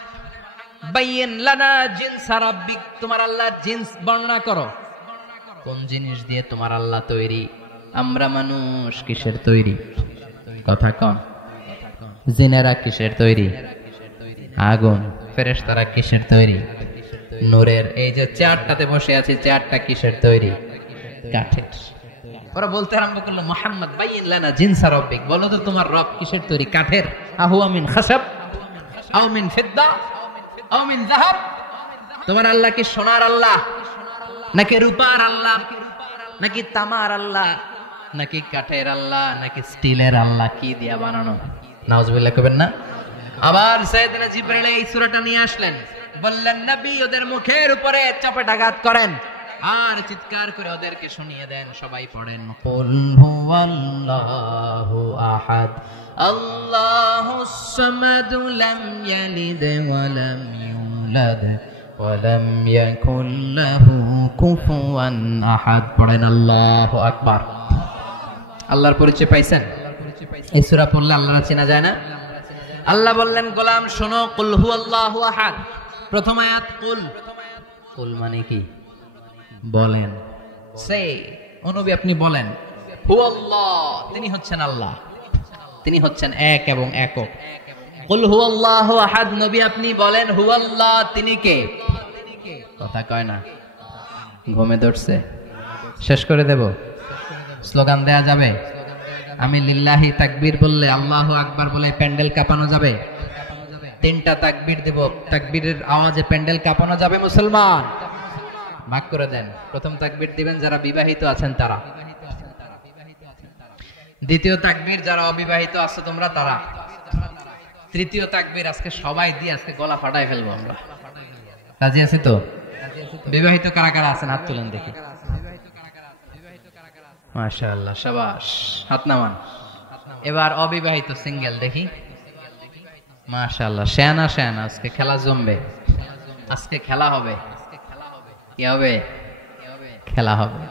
বাইয়িন লানা জিনস রাব্বিক, তোমার আল্লাহর জিনস বর্ণনা করো। কোন জিনিস দিয়ে তোমার আল্লাহ তৈরি? আমরা মানুষ কিসের তৈরি? কথা কম। জিনেরা কিসের তৈরি? আগুন। ফেরেশতারা কিসের তৈরি? নূরের। এই যে চেয়ারটাতে বসে আছি, চেয়ারটা কিসের তৈরি? কাঠের। ওরা বলতে আরম্ভ করলো, মুহাম্মদ, বাইয়িন লানা জিনসা রাব্বিক, বলো তো তোমার রব কিসের তৈরি? কাঠের। আহুয়া মিন খাসাব আও মিন ফিদ্দা আও মিন যাহাব, তোমার আল্লাহ কি সোনার আল্লাহ, নাকি রূপার আল্লাহ, নাকি তামার আল্লাহ, নাকি কাঠের আল্লাহ, নাকি স্টিলের আল্লাহ? কি দিয়া বানানো? নাউজুবিল্লাহ কইবেন না? আবার সাইয়েদনা জিবরাইল এই সূরাটা নিয়ে আসলেন, বললেন, নবী, ওদের মুখের উপরে চাপাটাঘাত করেন আর চিৎকার করে ওদেরকে শুনিয়ে দেন। সবাই পড়েন, কুল হুয়াল্লাহু আহাদ, আল্লাহুস সামাদ, লাম ইয়ালিদ ওয়া লাম ইউলাদ ওয়া লাম ইয়াকুল লাহু কুফুয়ান আহাদ। পড়েন আল্লাহু আকবার। আল্লাহর পরিচয় পাইছেন? এই সূরা পড়লে আল্লাহর চেনা যায় না? আল্লাহ বললেন, গোলাম শোনো, কুল হুয়াল্লাহু আহাদ। প্রথম আয়াত কুল। কুল মানে কি? বলেন। সেই নবী আপনি বলেন, হুয়াল্লাহ, তিনি হচ্ছেন আল্লাহ, তিনি হচ্ছেন এক এবং একক। কুল হুয়াল্লাহু আহাদ, নবী আপনি বলেন, হুয়াল্লাহ, তিনি কে? কথা কয় না, ঘুমে ধরছে। শেষ করে দেব? স্লোগান দেয়া যাবে? আমি লিল্লাহি তাকবীর বললে, আল্লাহু আকবার বলে প্যান্ডেল কাঁপানো যাবে? 3টা তাকবীর দেব, তাকবীরের আওয়াজে প্যান্ডেল কাঁপানো যাবে? মুসলমান ভাগ করে দেন। প্রথম তাকবীর দিবেন যারা বিবাহিত আছেন তারা, দ্বিতীয় তাকবীর যারা অবিবাহিত আছো তোমরা তারা, তৃতীয় তাকবীর আজকে সবাই দিয়ে আজকে গলা ফাটাই ফেলবো আমরা। রাজি আছে তো? বিবাহিত কারা কারা আছেন হাত তুলেন দেখি। মাশাআল্লাহ, শাবাশ, হাত নামান। এবার অবিবাহিত সিঙ্গেল দেখি। মাশাআল্লাহ, শেয়ানা শেয়ানা, আজকে খেলা জমবে, আজকে খেলা হবে। কি হবে? খেলা হবে।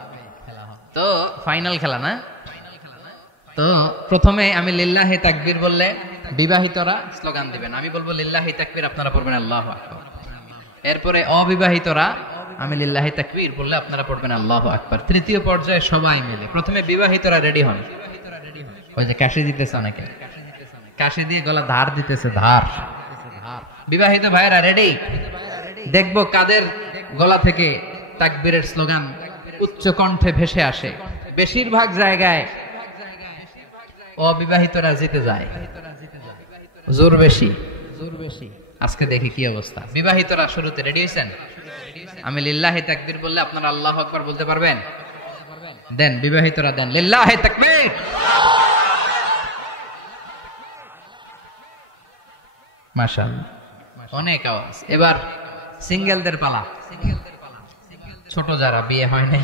তো ফাইনাল খেলা না? তো প্রথমে আমি লিল্লাহি তাকবীর বললে বিবাহিতরা স্লোগান দিবেন, আমি বলবো লিল্লাহি তাকবীর, আপনারা পড়বেন আল্লাহু আকবার। এরপরে অবিবাহিতরা আমি লিল্লাহি তাকবীর বললে আপনারা পড়বেন আল্লাহু আকবার। তৃতীয় পর্যায়ে সবাই মিলে, প্রথমে বিবাহিতরা রেডি হন। ওই যে কাশি দিতেছে অনেকে, কাশি দিয়ে গলা ধার দিতেছে, ধার। বিবাহিত ভাইরা রেডি? দেখবো কাদের গলা থেকে তাকবীরের স্লোগান উচ্চ কণ্ঠে ভেসে আসে। বেশিরভাগ জায়গায় অবিবাহিতরা জিতে যায়, জোর বেশি। আজকে দেখি কি অবস্থা। বিবাহিতরা শুরুতে রেডি হয়েছেন? আমি লিল্লাহি তাকবীর বললে আপনারা আল্লাহু আকবার বলতে পারবেন? দেন, বিবাহিতরা দেন লিল্লাহি তাকবীর। মাশাআল্লাহ, অনেক আওয়াজ। এবার সিঙ্গেলদের পালা। ছোট যারা বিয়ে হয় নাই,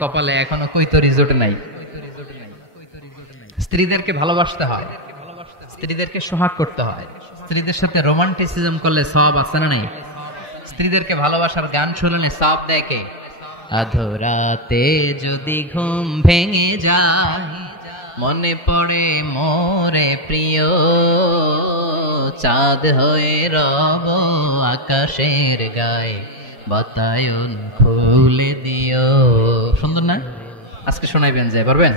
কপালে এখনো কৈতরি জোটে নাই, স্ত্রীদেরকে ভালোবাসতে হয়, স্ত্রীদেরকে সোহাগ করতে হয়, স্ত্রীদের সাথে রোমান্টিসিজম করলে সওয়াব আছে না নাই? স্ত্রীদেরকে ভালোবাসার গান শুনলে সওয়াব দেয় কে? আধরাতে যদি ঘুম ভেঙে যায়, মনে পড়ে মোরে প্রিয়, চাঁদ হয়ে রব আকাশের গায়ে, বাতায়ন খুলে দিও। সুন্দর না? আজকে শোনাইবেন, যে পারবেন?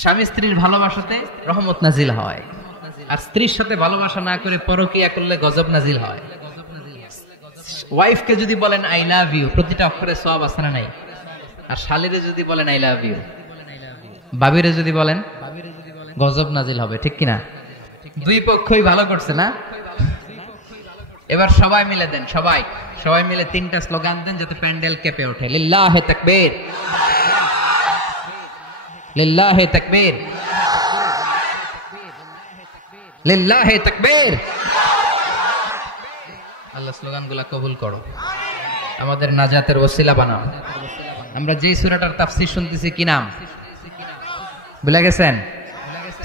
স্বামী স্ত্রীর ভালোবাসাতে রহমত নাজিল হয়, আর স্ত্রীর সাথে ভালোবাসা না করে পরকিয়া করলে গজব নাজিল হয়। ওয়াইফকে যদি বলেন আই লাভ ইউ, প্রতিটা অক্ষরে সওয়াব আছে না নাই? আর শালীরে যদি বলেন আই লাভ ইউ, বাবিরে যদি বলেন, গজব নাজিল হবে। ঠিক কিনা? দুই পক্ষই ভালো করছে না? এবার সবাই মিলে দেন, সবাই মিলে তিনটা স্লোগান দেন যাতে প্যান্ডেল কেঁপে ওঠে। লিল্লাহি তাকবীর, লিল্লাহি তাকবীর, লিল্লাহি তাকবীর। আল্লাহ স্লোগানগুলো কবুল করো, আমাদের নাজাতের ওসিলা বানাও। আমরা যেই সূরাটার তাফসীর শুনতেছি কি নাম ভুলে গেছেন?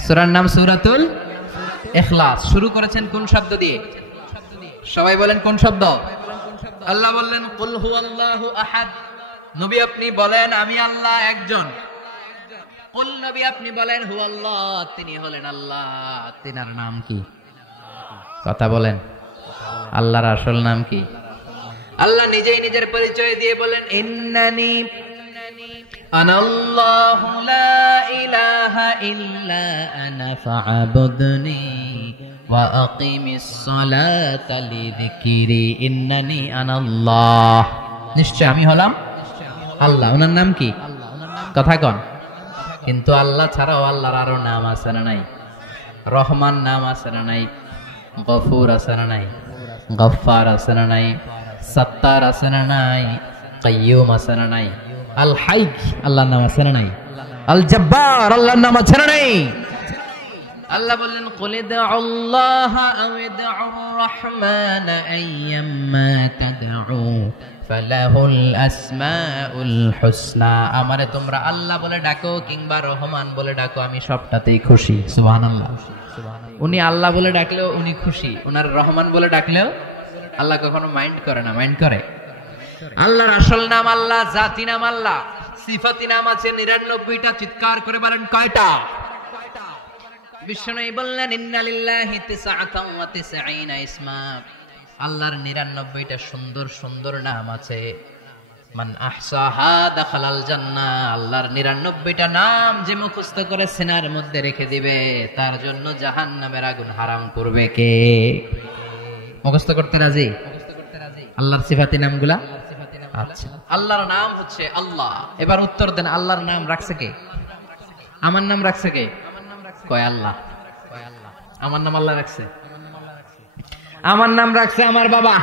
সূরার নাম সূরাতুল ইখলাস। শুরু করেছেন কোন শব্দ দিয়ে? সবাই বলেন কোন শব্দ? আল্লাহ বললেন কুল হুয়াল্লাহু আহাদ। নবী আপনি বলেন আমি আল্লাহ একজন। কুল, নবী আপনি বলেন হুয়াল্লাহ, তিনি হলেন আল্লাহ। তিনার নাম কি? কথা বলেন, আল্লাহর আসল নাম কি? আল্লাহ নিজেই নিজের পরিচয় দিয়ে বলেন ইন্নানি আনাল্লাহু লা ইলাহা ইল্লা আনা ফা'বুদনি ওয়া আকিমিস সালাতা লিযিকরি। ইন্নানি আনাল্লাহ, নিশ্চয় আমি হলাম আল্লাহ। ওনার নাম কি? কথা কন। কিন্তু আল্লাহ ছাড়াও আল্লাহর আরো নাম আছে না নাই? রহমান নাম আছে না নাই? গফুর আছে না নাই? গফফার আছে না নাই? সত্তার আছে না নাই? কাইয়ুম আছে না নাই? আল হাই আল্লাহর নাম আছে না নাই? আল জব্বার আল্লাহর নাম আছে না নাই? আল্লাহ বললেন কুল ইদউল্লাহ আও ইদউর রহমান আইয়াম্মা তাদউ ফালাহুল আসমাউল হুসনা। আমারে তোমরা আল্লাহ বলে ডাকো কিংবা রহমান বলে ডাকো, আমি সবটাতেই খুশি। সুবহানাল্লাহ। উনি আল্লাহ বলে ডাকলেও উনি খুশি, উনার রহমান বলে ডাকলেও আল্লাহ কখনো মাইন্ড করে না। মাইন্ড করে? আল্লাহর আসল নাম আল্লাহ, জাতি নাম আল্লাহ, সিফাতি নাম আছে 99টা। চিৎকার করে বলেন কয়টা? বিষ্ণু বললেন ইন্না লিল্লাহি 99 ইসমা। আল্লাহর 99টা সুন্দর সুন্দর নাম আছে। মান আহসাহা দাখালাল জান্নাহ। আল্লাহর 99টা নাম যে মুখস্থ করে সিনার মধ্যে রেখে দিবে তার জন্য জাহান্নামের আগুন হারাম করবে কে? মুখস্থ করতে রাজি? আল্লাহর সিফাতি নামগুলা। আচ্ছা, আল্লাহর নাম হচ্ছে আল্লাহ। এবার উত্তর দেন, আল্লাহর নাম রাখছে কে? আমার নাম রাখছে কে? কয় আল্লাহ। আমার নাম আল্লাহ রাখছে? আমার নাম রাখছে আমার বাবা।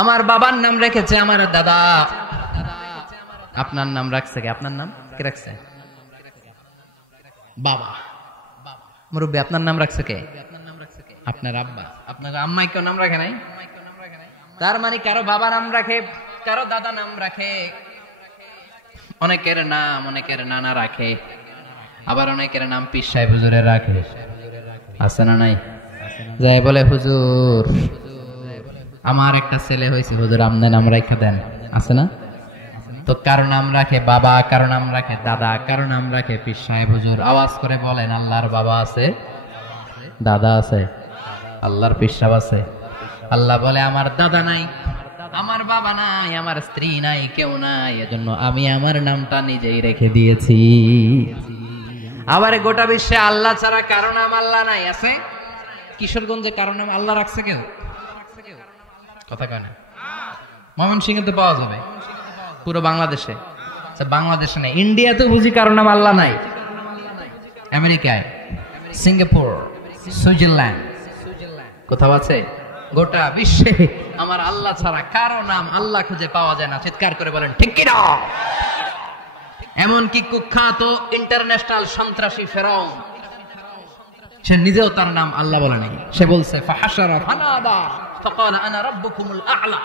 আমার বাবার নাম রেখেছে আমার দাদা। আপনার নাম রাখছে কে? আপনার নাম কে রাখছে? বাবা। মুরব্বী আপনার নাম রাখছে কে? আপনার আব্বা। আপনার আম্মাই কেউ নাম রাখে নাই? তার মানে কারো বাবা নাম রাখে, কারো দাদা নাম রাখে, অনেকের নাম অনেকের নানা রাখে, আবার অনেকের নাম পীর সাহেব হুজুরে রাখে। আছে না নাই? যাই বলে হুজুর আমার একটা ছেলে হয়েছে, হুজুর আমনে নাম রাখা দেন। আছে না? তো কারো নাম রাখে বাবা, কারো নাম রাখে দাদা, কারো নাম রাখে পীর সাহেব হুজুর। আওয়াজ করে বলেন, আল্লাহর বাবা আছে, দাদা আছে, আল্লাহর পীর সাহেব আছে। আল্লাহ বলে আমার দাদা নাই, আমার বাবা নাই, আমার স্ত্রী নাই, কেউ নাই, এজন্য আমি আমার নামটা নিজেই রেখে দিয়েছি। আবার গোটা বিশ্বে আল্লাহ ছাড়া কারো নাম আল্লাহ নাই। আছে? কিশোরগঞ্জে কারো নাম আল্লাহ রাখছে কেউ? কথা কয় না? ময়মনসিংহে তো পাওয়া যাবে, পুরো বাংলাদেশে। আচ্ছা বাংলাদেশে নেই, ইন্ডিয়াতে বুঝি কারো নাম আল্লাহ নাই? আমেরিকায়, সিঙ্গাপুর, সুইজারল্যান্ড, কোথাও আছে? গোটা বিশ্বে আমার আল্লাহ ছাড়া কারো নাম আল্লাহ খুঁজে পাওয়া যায় না। চিৎকার করে বলেন ঠিক কি না? এমনকি কুখ্যাত ইন্টারন্যাশনাল সন্ত্রাসী ফেরাউন, সে নিজেও তার নাম আল্লাহ বলে নাই। সে বলছে ফাহাশারা ফানাদা ফাকালা আনা রাব্বুকুমুল আ'লা।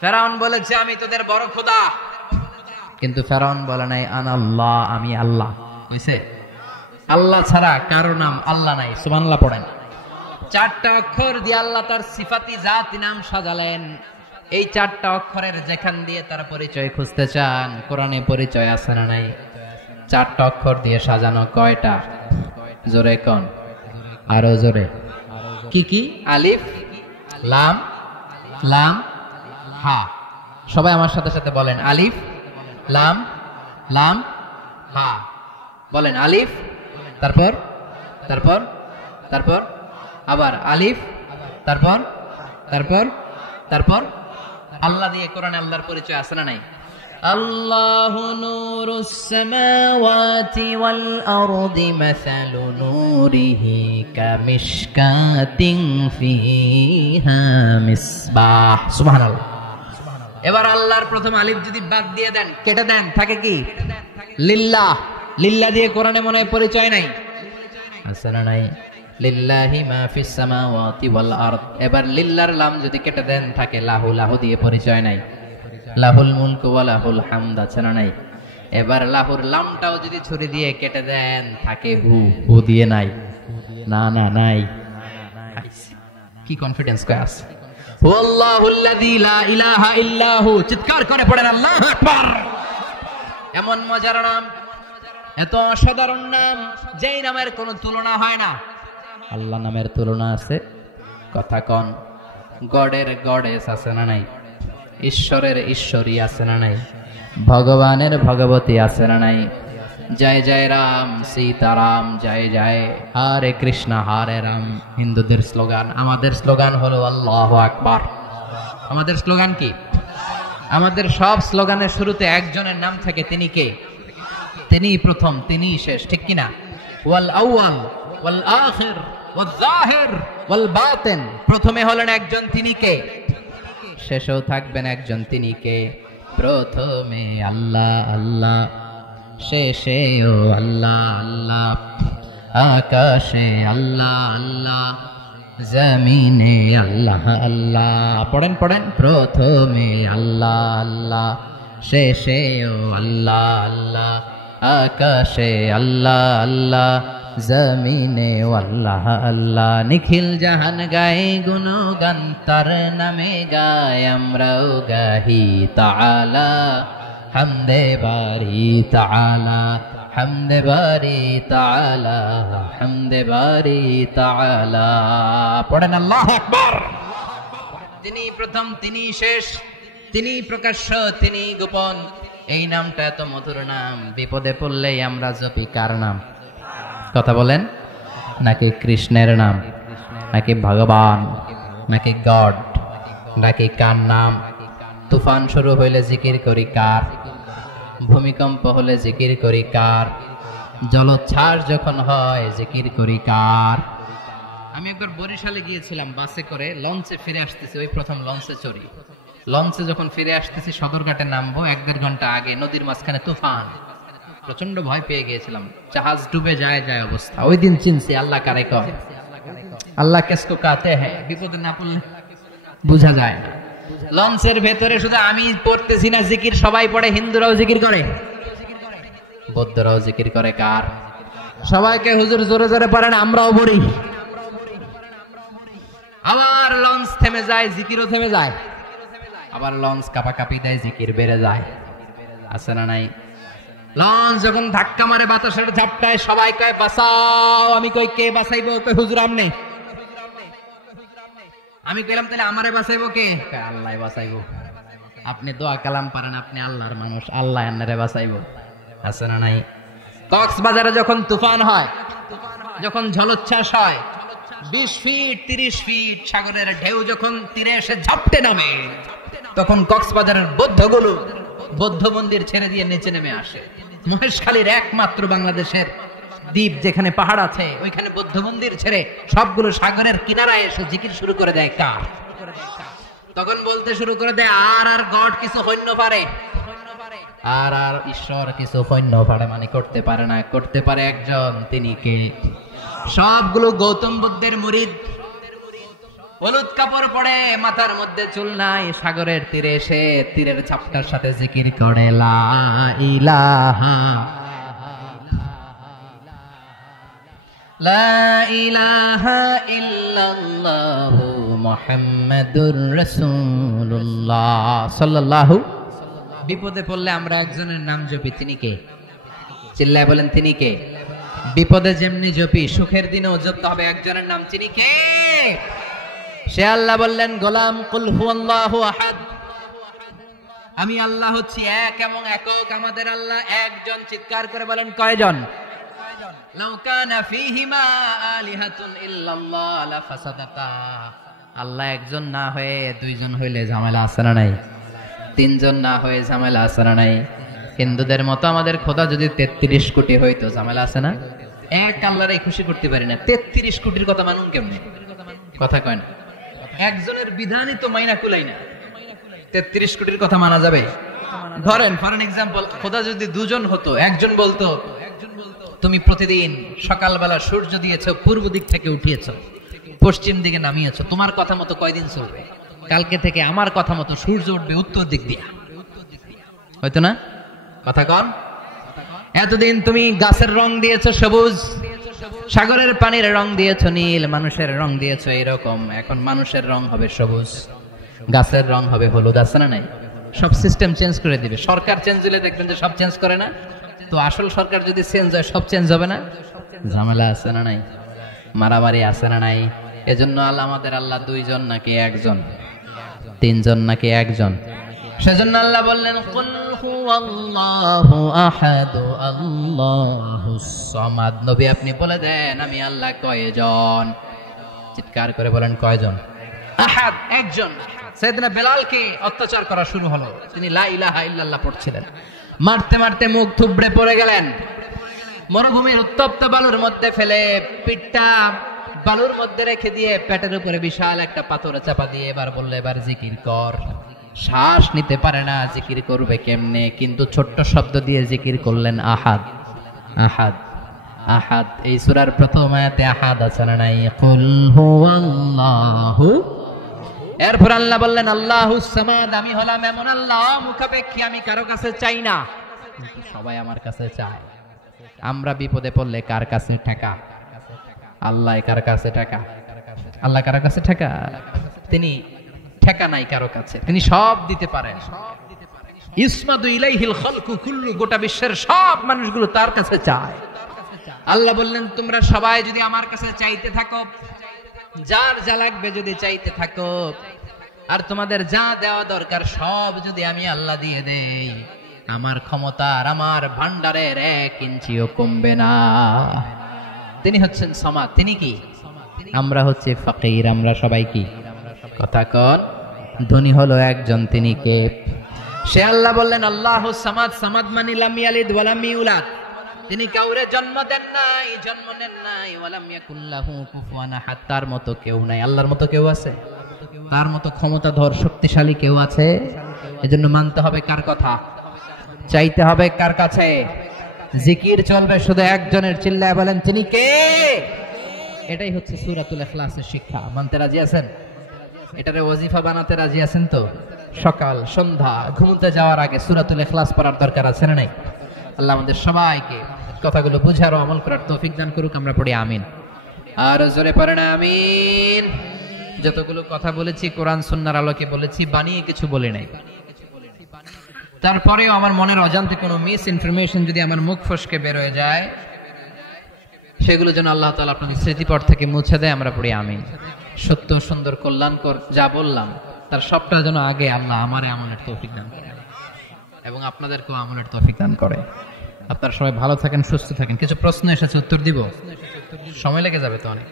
ফেরাউন বলেছে আমি তোদের বড় খোদা, কিন্তু ফেরাউন বলে নাই আনা আল্লাহ, আমি আল্লাহ। হইছে? আল্লাহ ছাড়া কারো নাম আল্লাহ নাই। সুবহানাল্লাহ পড়েন। 4টা অক্ষর দিয়ে আল্লাহ তার সিফাতি জাতি নাম সাজালেন। এই 4টা অক্ষরের যেখান দিয়ে তার পরিচয় খুঁজতে চান, কোরআনে পরিচয় আছে না নাই? 4টা অক্ষর দিয়ে সাজানো। কয়টা? জোরে কোন, আরো জোরে। কি কি? আলিফ, লাম, লাম, হা। সবাই আমার সাথে সাথে বলেন আলিফ, লাম, লাম, হা। বলেন আলিফ, তারপর তারপর তারপর আবার আলিফ, তারপর তারপর তারপর। আল্লাহ দিয়ে কোরআনে আল্লাহর পরিচয় আছে না নাই? আল্লাহু নূরুস সামাওয়াতি ওয়াল আরদি মাসালু নূরিহি কামিশকাতিন ফিহা মিসবাহ। সুবহানাল্লাহ। এবার আল্লাহর প্রথম আলিফ যদি বাদ দিয়ে দেন, কেটে দেন, থাকে কি? লিল্লাহ। লিল্লাহ দিয়ে কোরআনে মনে হয় পরিচয় নাই। আছে না নাই? লিল্লাহি মা ফিস সামাওয়াতি ওয়াল আরদ। এবার লিল্লাহর লাম যদি কেটে দেন, থাকে লাহু। লাহু দিয়ে পরিচয় নাই। লাহুল মুলকু ওয়া লাহুল হামদ। আছে না নাই? এবার লাহুর লামটাও যদি ছুরি দিয়ে কেটে দেন, থাকে হু। হু দিয়ে নাই। না না নাই। কি কনফিডেন্স কয় আছে? হুয়াল্লাহুল্লাযী লা ইলাহা ইল্লাহু। চিৎকার করে পড়েন আল্লাহু আকবার। এমন মজার নাম, এত অসাধারণ নাম, যেই নামের কোনো তুলনা হয় না। আল্লাহ নামের তুলনা আছে? কথা কন। গডের গডেস আছে না নাই? ঈশ্বরের ঈশ্বরী আছে না নাই? ভগবানের ভগবতী আছে না নাই? জয় জয় রাম সীতারাম, জয় জয় হরে কৃষ্ণ হরে রাম। হিন্দুদের স্লোগান। আমাদের স্লোগান হলো আল্লাহু আকবার। আমাদের স্লোগান কি? আমাদের সব স্লোগানের শুরুতে একজনের নাম থাকে। তিনি কে? তিনি প্রথম, তিনি শেষ, ঠিক কিনা? ওয়াল আউয়াল ওয়াল আখির ওয়াল যাহির ওয়াল বাতিন। প্রথমে হলেন একজন, তিনি কে? শেষেও থাকবেন একজন, তিনি কে? প্রথমে আল্লাহ আল্লাহ, শেষেও আল্লাহ আল্লাহ। আকাশে আল্লাহ আল্লাহ, জমিনে আল্লাহ আল্লাহ। পড়েন পড়েন। প্রথমে আল্লাহ আল্লাহ, শেষেও আল্লাহ আল্লাহ। আকাশে আল্লাহ আল্লাহ, জমিনে আল্লাহ আল্লাহ। নিখিল জাহান গায়ে গুণগান, তার নামে গায় আমরাও গাহি। তাআলা হামদে বারি তাআলা, হামদে বারি তাআলা, হামদে বারি তাআলা। পড়েন আল্লাহু আকবার। তিনি প্রথম, তিনি শেষ, তিনি প্রকাশ্য, তিনি গোপন। এই নামটা এত মধুর নাম, বিপদে পড়লেই আমরা জপি কার নাম? কথা বলেন। নাকি কৃষ্ণের নাম, নাকি ভগবান, নাকি গড, নাকি কার নাম? তুফান শুরু হইলে জিকির করি কার? ভূমিকম্প হলে জিকির করি কার? জলোচ্ছ্বাস যখন হয় জিকির করি কার? আমি একবার বরিশালে গিয়েছিলাম বাসে করে, লঞ্চে ফিরে আসতেছি, ওই প্রথম লঞ্চে চড়ি। লঞ্চে যখন ফিরে আসতেছি, সদরঘাটে নামবো, 1-1.5 ঘন্টা আগে নদীর মাঝখানে তুফান। প্রচন্ড ভয় পেয়ে গিয়েছিলাম, জাহাজ ডুবে যায় যায় অবস্থা। ওই দিন চিনছি আল্লাহ কারে কয়, আল্লাহ কেসকো কাতে হ্যাঁ, বিপদে না পড়লে বুঝা যায়। লঞ্চের ভেতরে শুধু আমি পড়তেছি না জিকির, সবাই পড়ে, হিন্দুরাও জিকির করে, বৌদ্ধরাও জিকির করে। কার? সবাইকে হুজুর জোরে জোরে পড়েন, আমরাও পড়ি। আবার লঞ্চ থেমে যায়, জিকিরও থেমে যায়। আবার লঞ্চ কাঁপাকাঁপি দেয়, জিকির বেড়ে যায়। আছে না নাই? লঞ্চ যখন ধাক্কা মারে বাতাসের ঝাপটায়, সবাই কয় বাঁচাও। আমি কই কে বাঁচাইবো? কই হুজুর আমনে। আমি কইলাম তাহলে আমারে বাঁচাইবো কে? আল্লাহ বাঁচাইবো। আপনি দোয়া কালাম পারেন, আপনি আল্লাহর মানুষ, আল্লাহ আপনারে বাঁচাইবো। আছে না নাই? কক্সবাজারে যখন তুফান হয়, যখন জলোচ্ছ্বাস হয়, 20 ফিট 30 ফিট সাগরের ঢেউ যখন তীরে এসে ঝাপটে নামে, তখন কক্সবাজারের বৌদ্ধগুলো বৌদ্ধ মন্দির ছেড়ে দিয়ে নিচে নেমে আসে। মহেশখালীর একমাত্র বাংলাদেশের দ্বীপ যেখানে পাহাড় আছে, ওইখানে বৌদ্ধ মন্দির ছেড়ে সবগুলো সাগরের কিনারায় এসে জিকির শুরু করে দেয়। কার? তখন বলতে শুরু করে দেয়, আর গড কিছু হইন্য পারে, আর ঈশ্বর কিছু হইন্য পারে, মানে করতে পারে না, করতে পারে একজন, তিনি কে? সবগুলো গৌতম বুদ্ধের মুরিদ, হলুদ কাপড় পরে, মাথার মধ্যে চুল নাই, সাগরের তীরে এসে তীরের ঝাপটার সাথে জিকির করে লা ইলাহা লা ইলাহা ইল্লাল্লাহু মুহাম্মাদুর রাসূলুল্লাহ সাল্লাল্লাহু। বিপদে পড়লে আমরা একজনের নাম জপি, তিনি কে? চিল্লায় বলেন তিনি কে? বিপদে যেমনি জপি, সুখের দিনেও জপতে হবে একজনের নাম, তিনি কে? সে আল্লাহ বললেন, গোলাম কুল হুয়াল্লাহু আহাদ, আমি আল্লাহ হচ্ছি এক এবং একক, আমাদের আল্লাহ একজন। চিৎকার করে বলেন কয়জন? লাউ কানা ফীহিমা আলিহাতুন ইল্লাল্লাহ লাফাসাদাতা। আল্লাহ একজন না হয়ে দুইজন হইলে ঝামেলা আছে না নাই? তিনজন না হয়ে ঝামেলা আছে না নাই? হিন্দুদের মতো আমাদের খোদা যদি 33 কোটি হইতো, ঝামেলা আছে না? এক আল্লাহরে খুশি করতে পারি না, 33 কোটির কথা মানুন কেমনে? কথা কয় না? একজনের বিধানই তো মাইনা কুলাই না, 33 কোটির কথা মানা যাবে? ধরেন ফর এন এক্সাম্পল, খোদা যদি দুজন হতো, একজন বলতো তুমি প্রতিদিন সকালবেলা সূর্য দিয়েছো, পূর্ব দিক থেকে উঠিয়েছো, পশ্চিম দিকে নামিয়েছো, তোমার কথা মতো কয়দিন চলবে? কালকে থেকে আমার কথা মতো সূর্য উঠবে উত্তর দিক দিয়া, হয়তো না? কথা কন। এতদিন তুমি গাছের রং দিয়েছো সবুজ, সাগরের পানির রং দিয়েছো নীল, মানুষের রং দিয়েছো এরকম, এখন মানুষের রং হবে সবুজ, গাছের রং হবে হলুদ। আছে না নাই? সব সিস্টেম চেঞ্জ করে দিবে। সরকার চেঞ্জ হলে দেখবেন যে সব চেঞ্জ করে না? তো আসল সরকার যদি চেঞ্জ হয়, সব চেঞ্জ হবে না? ঝামেলা আছে না নাই? মারামারি আছে না নাই? এজন্য আল্লাহ, আমাদের আল্লাহ দুইজন নাকি একজন? তিনজন নাকি একজন? সেজন্য আল্লাহ বললেন কুল হুয়াল্লাহু আহাদ আল্লাহুস সামাদ। নবী আপনি বলে দেন আমি আল্লাহ কয়জন? চিৎকার করে বলেন কয়জন? আহাদ, একজন। সাইয়েদনা বেলালকে অত্যাচার করা শুরু হলো, তিনি লা ইলাহা ইল্লাল্লাহ পড়ছিলেন, মারতে মারতে মুখ থুবড়ে পড়ে গেলেন, মরুভূমির উত্তপ্ত বালুর মধ্যে ফেলে পিঠটা বালুর মধ্যে রেখে দিয়ে পেটের উপরে বিশাল একটা পাথর চাপা দিয়ে এবার বললে এবার জিকির কর। শ্বাস নিতে পারে না, জিকির করবে কেমনে? কিন্তু ছোট্ট শব্দ দিয়ে জিকির করলেন আহাদ আহাদ আহাদ। এই সূরার প্রথম আয়াতে আহাদ আছে না নাই? কুল হুয়াল্লাহু। এরপর আল্লাহ বললেন আল্লাহুস সামাদ, আমি হলাম এমন আল্লাহ মুখাপেক্ষী, আমি কারো কাছে চাই না, সবাই আমার কাছে চায়। আমরা বিপদে পড়লে কার কাছে টাকা? আল্লাহ কার কাছে টাকা? আল্লাহ কার কাছে টাকা? তিনি ঠেকা নাই কারো কাছে, তিনি সব দিতে পারেন। ইসমাদু ইলাইহিল খালকু কুল্লু, গোটা বিশ্বের সব মানুষগুলো তার কাছে চায়। আল্লাহ বললেন তোমরা সবাই যদি আমার কাছে চাইতে থাকো, যার যা লাগবে যদি চাইতে থাকো, আর তোমাদের যা দেওয়া দরকার সব যদি আমি আল্লাহ দিয়ে দেই, আমার ক্ষমতা আর আমার ভান্ডারের 1 ইঞ্চিও কমবে না। তিনি হচ্ছেন সামাদ। তিনি কি? আমরা হচ্ছে ফকির। আমরা সবাই কি? কথা কর। ধনী হলো একজন, তিনি কে? সে আল্লাহ বললেন আল্লাহু সামাদ। সামাদ মানে লাম ইয়ালিদ ওয়া লাম ইউলাদ, তিনি কাউরে জন্ম দেন নাই, জন্ম নেন নাই। ওয়া লাম ইয়াকুল লাহু কুফুয়ান আহাদ, তার মতো কেউ নাই। আল্লাহর মতো কেউ আছে? তার মতো ক্ষমতাধর শক্তিশালী কেউ আছে? এজন্য মানতে হবে কার কথা? চাইতে হবে কার কাছে? জিকির চলবে শুধু একজনের, চিল্লায় বলেন তিনি কে? এটাই হচ্ছে সূরাতুল ইখলাসের শিক্ষা। মানতে রাজি আছেন? এটারে ওয়াজিফা বানাতে রাজি আছেন তো? সকাল সন্ধ্যা ঘুমোতে যাওয়ার আগে সূরাতুল ইখলাস পড়ার দরকার আছে না নাই? আল্লাহ আমাদের সবাইকে কথাগুলো বুঝার ও আমল করার তৌফিক দান করুক। আমরা পড়ি আমিন। আর জোরে পড়েন আমিন। যতগুলো কথা বলেছি কোরআন সুন্নাহর আলোকে বলেছি, বানিয়ে কিছু বলি নাই। তারপরেও আমার মনের অজান্তে কোনো মিস ইনফরমেশন যদি আমার মুখ ফসকে বের হয়ে যায়, সেগুলো যেন আল্লাহ তাআলা আপনাদের স্মৃতিপট থেকে মুছে দেয়। আমরা পড়ি আমিন। সত্য সুন্দর কল্যাণকর যা বললাম তার সবটা যেন আগে আল্লাহ আমারে আমলের তৌফিক দান করে এবং আপনাদেরকেও আমলের তৌফিক দান করে। আপনারা সবাই ভালো থাকেন, সুস্থ থাকেন। কিছু প্রশ্ন এসেছে, উত্তর দিব, সময় লেগে যাবে তো অনেক।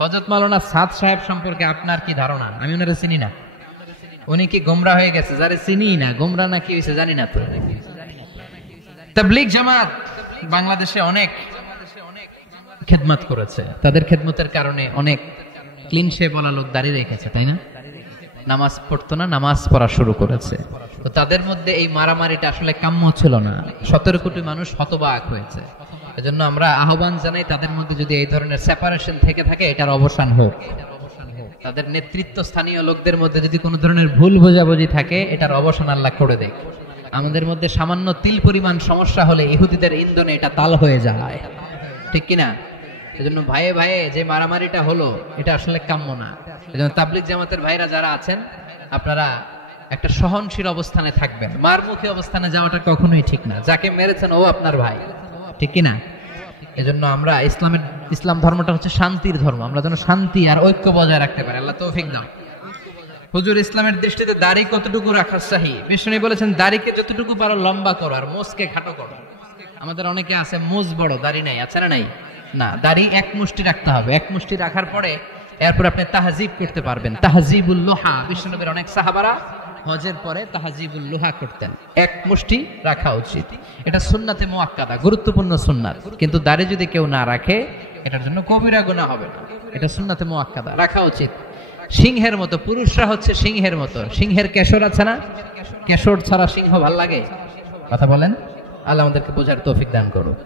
হযরত মাওলানা সাদ সাহেব সম্পর্কে আপনার কি ধারণা? আমি ওনারে চিনি না। উনি কি গোমরা হয়ে গেছে? যারে চিনি না, গোমরা না কি হয়েছে জানি না তো। তাবলীগ জামাত বাংলাদেশে অনেক খেদমত করেছে, তাদের খেদমতের কারণে অনেক ক্লিন শেভ ওয়ালা লোক দাঁড়িয়ে রেখেছে, তাই না? নামাজ পড়তো না, নামাজ পড়া শুরু করেছে। তো তাদের মধ্যে এই মারামারিটা আসলে কাম্য ছিল না। 17 কোটি মানুষ হতবাক হয়েছে। এজন্য আমরা আহ্বান জানাই, তাদের মধ্যে যদি এই ধরনের সেপারেশন থেকে থাকে এটার অবসান হোক। তাদের নেতৃত্ব স্থানীয় লোকদের মধ্যে যদি কোনো ধরনের ভুল বোঝাবুঝি থাকে এটার অবসান আল্লাহ করে দেয়। আমাদের মধ্যে সামান্য তিল পরিমাণ সমস্যা হলে ইহুদিদের ইন্ধনে এটা তাল হয়ে যায়, ঠিক কিনা? এজন্য ভাইয়ে ভাইয়ে যে মারামারিটা হলো এটা আসলে কাম্য না। এজন্য তাবলীগ জামাতের ভাইরা যারা আছেন আপনারা একটা সহনশীল অবস্থানে থাকবেন। মারমুখী অবস্থানে যাওয়াটা কখনোই ঠিক না। যাকে মেরেছেন ও আপনার ভাই, ঠিক কিনা? এজন্য আমরা ইসলাম ধর্মটা হচ্ছে শান্তির ধর্ম। আমরা যেন শান্তি আর ঐক্য বজায় রাখতে পারি। আল্লাহ তৌফিক দাও। হুজুর ইসলামের দৃষ্টিতে দাড়ি কতটুকু রাখা চাই? বিষ্ণু বলেছেন দাড়িকে যতটুকু পারো লম্বা করো আর মোজকে খাটো করো। আমাদের অনেকে আছে মোজ বড়, দাড়ি নাই, আছে না নাই? না, দাড়ি এক মুষ্টি রাখতে হবে। এক মুষ্টি রাখার পরে এরপর আপনি তাহজিব করতে পারবেন। তাহজিবুল লোহা, বিষ্ণুনবীর অনেক সাহাবারা হজের পরে তাহজিবুল লোহা করতেন। এক মুষ্টি রাখা উচিত। এটা সুন্নাতে মুআক্কাদা, গুরুত্বপূর্ণ সুন্নাত। কিন্তু দাড়ি যদি কেউ না রাখে এটার জন্য কবিরা গুনাহ হবে না। এটা সুন্নাতে মুআক্কাদা, রাখা উচিত। সিংহের মতো, পুরুষরা হচ্ছে সিংহের মতো। সিংহের কেশর আছে না? কেশর ছাড়া সিংহ ভাল লাগে? কথা বলেন। আল্লাহ আমাদেরকে বোঝার তৌফিক দান করুন।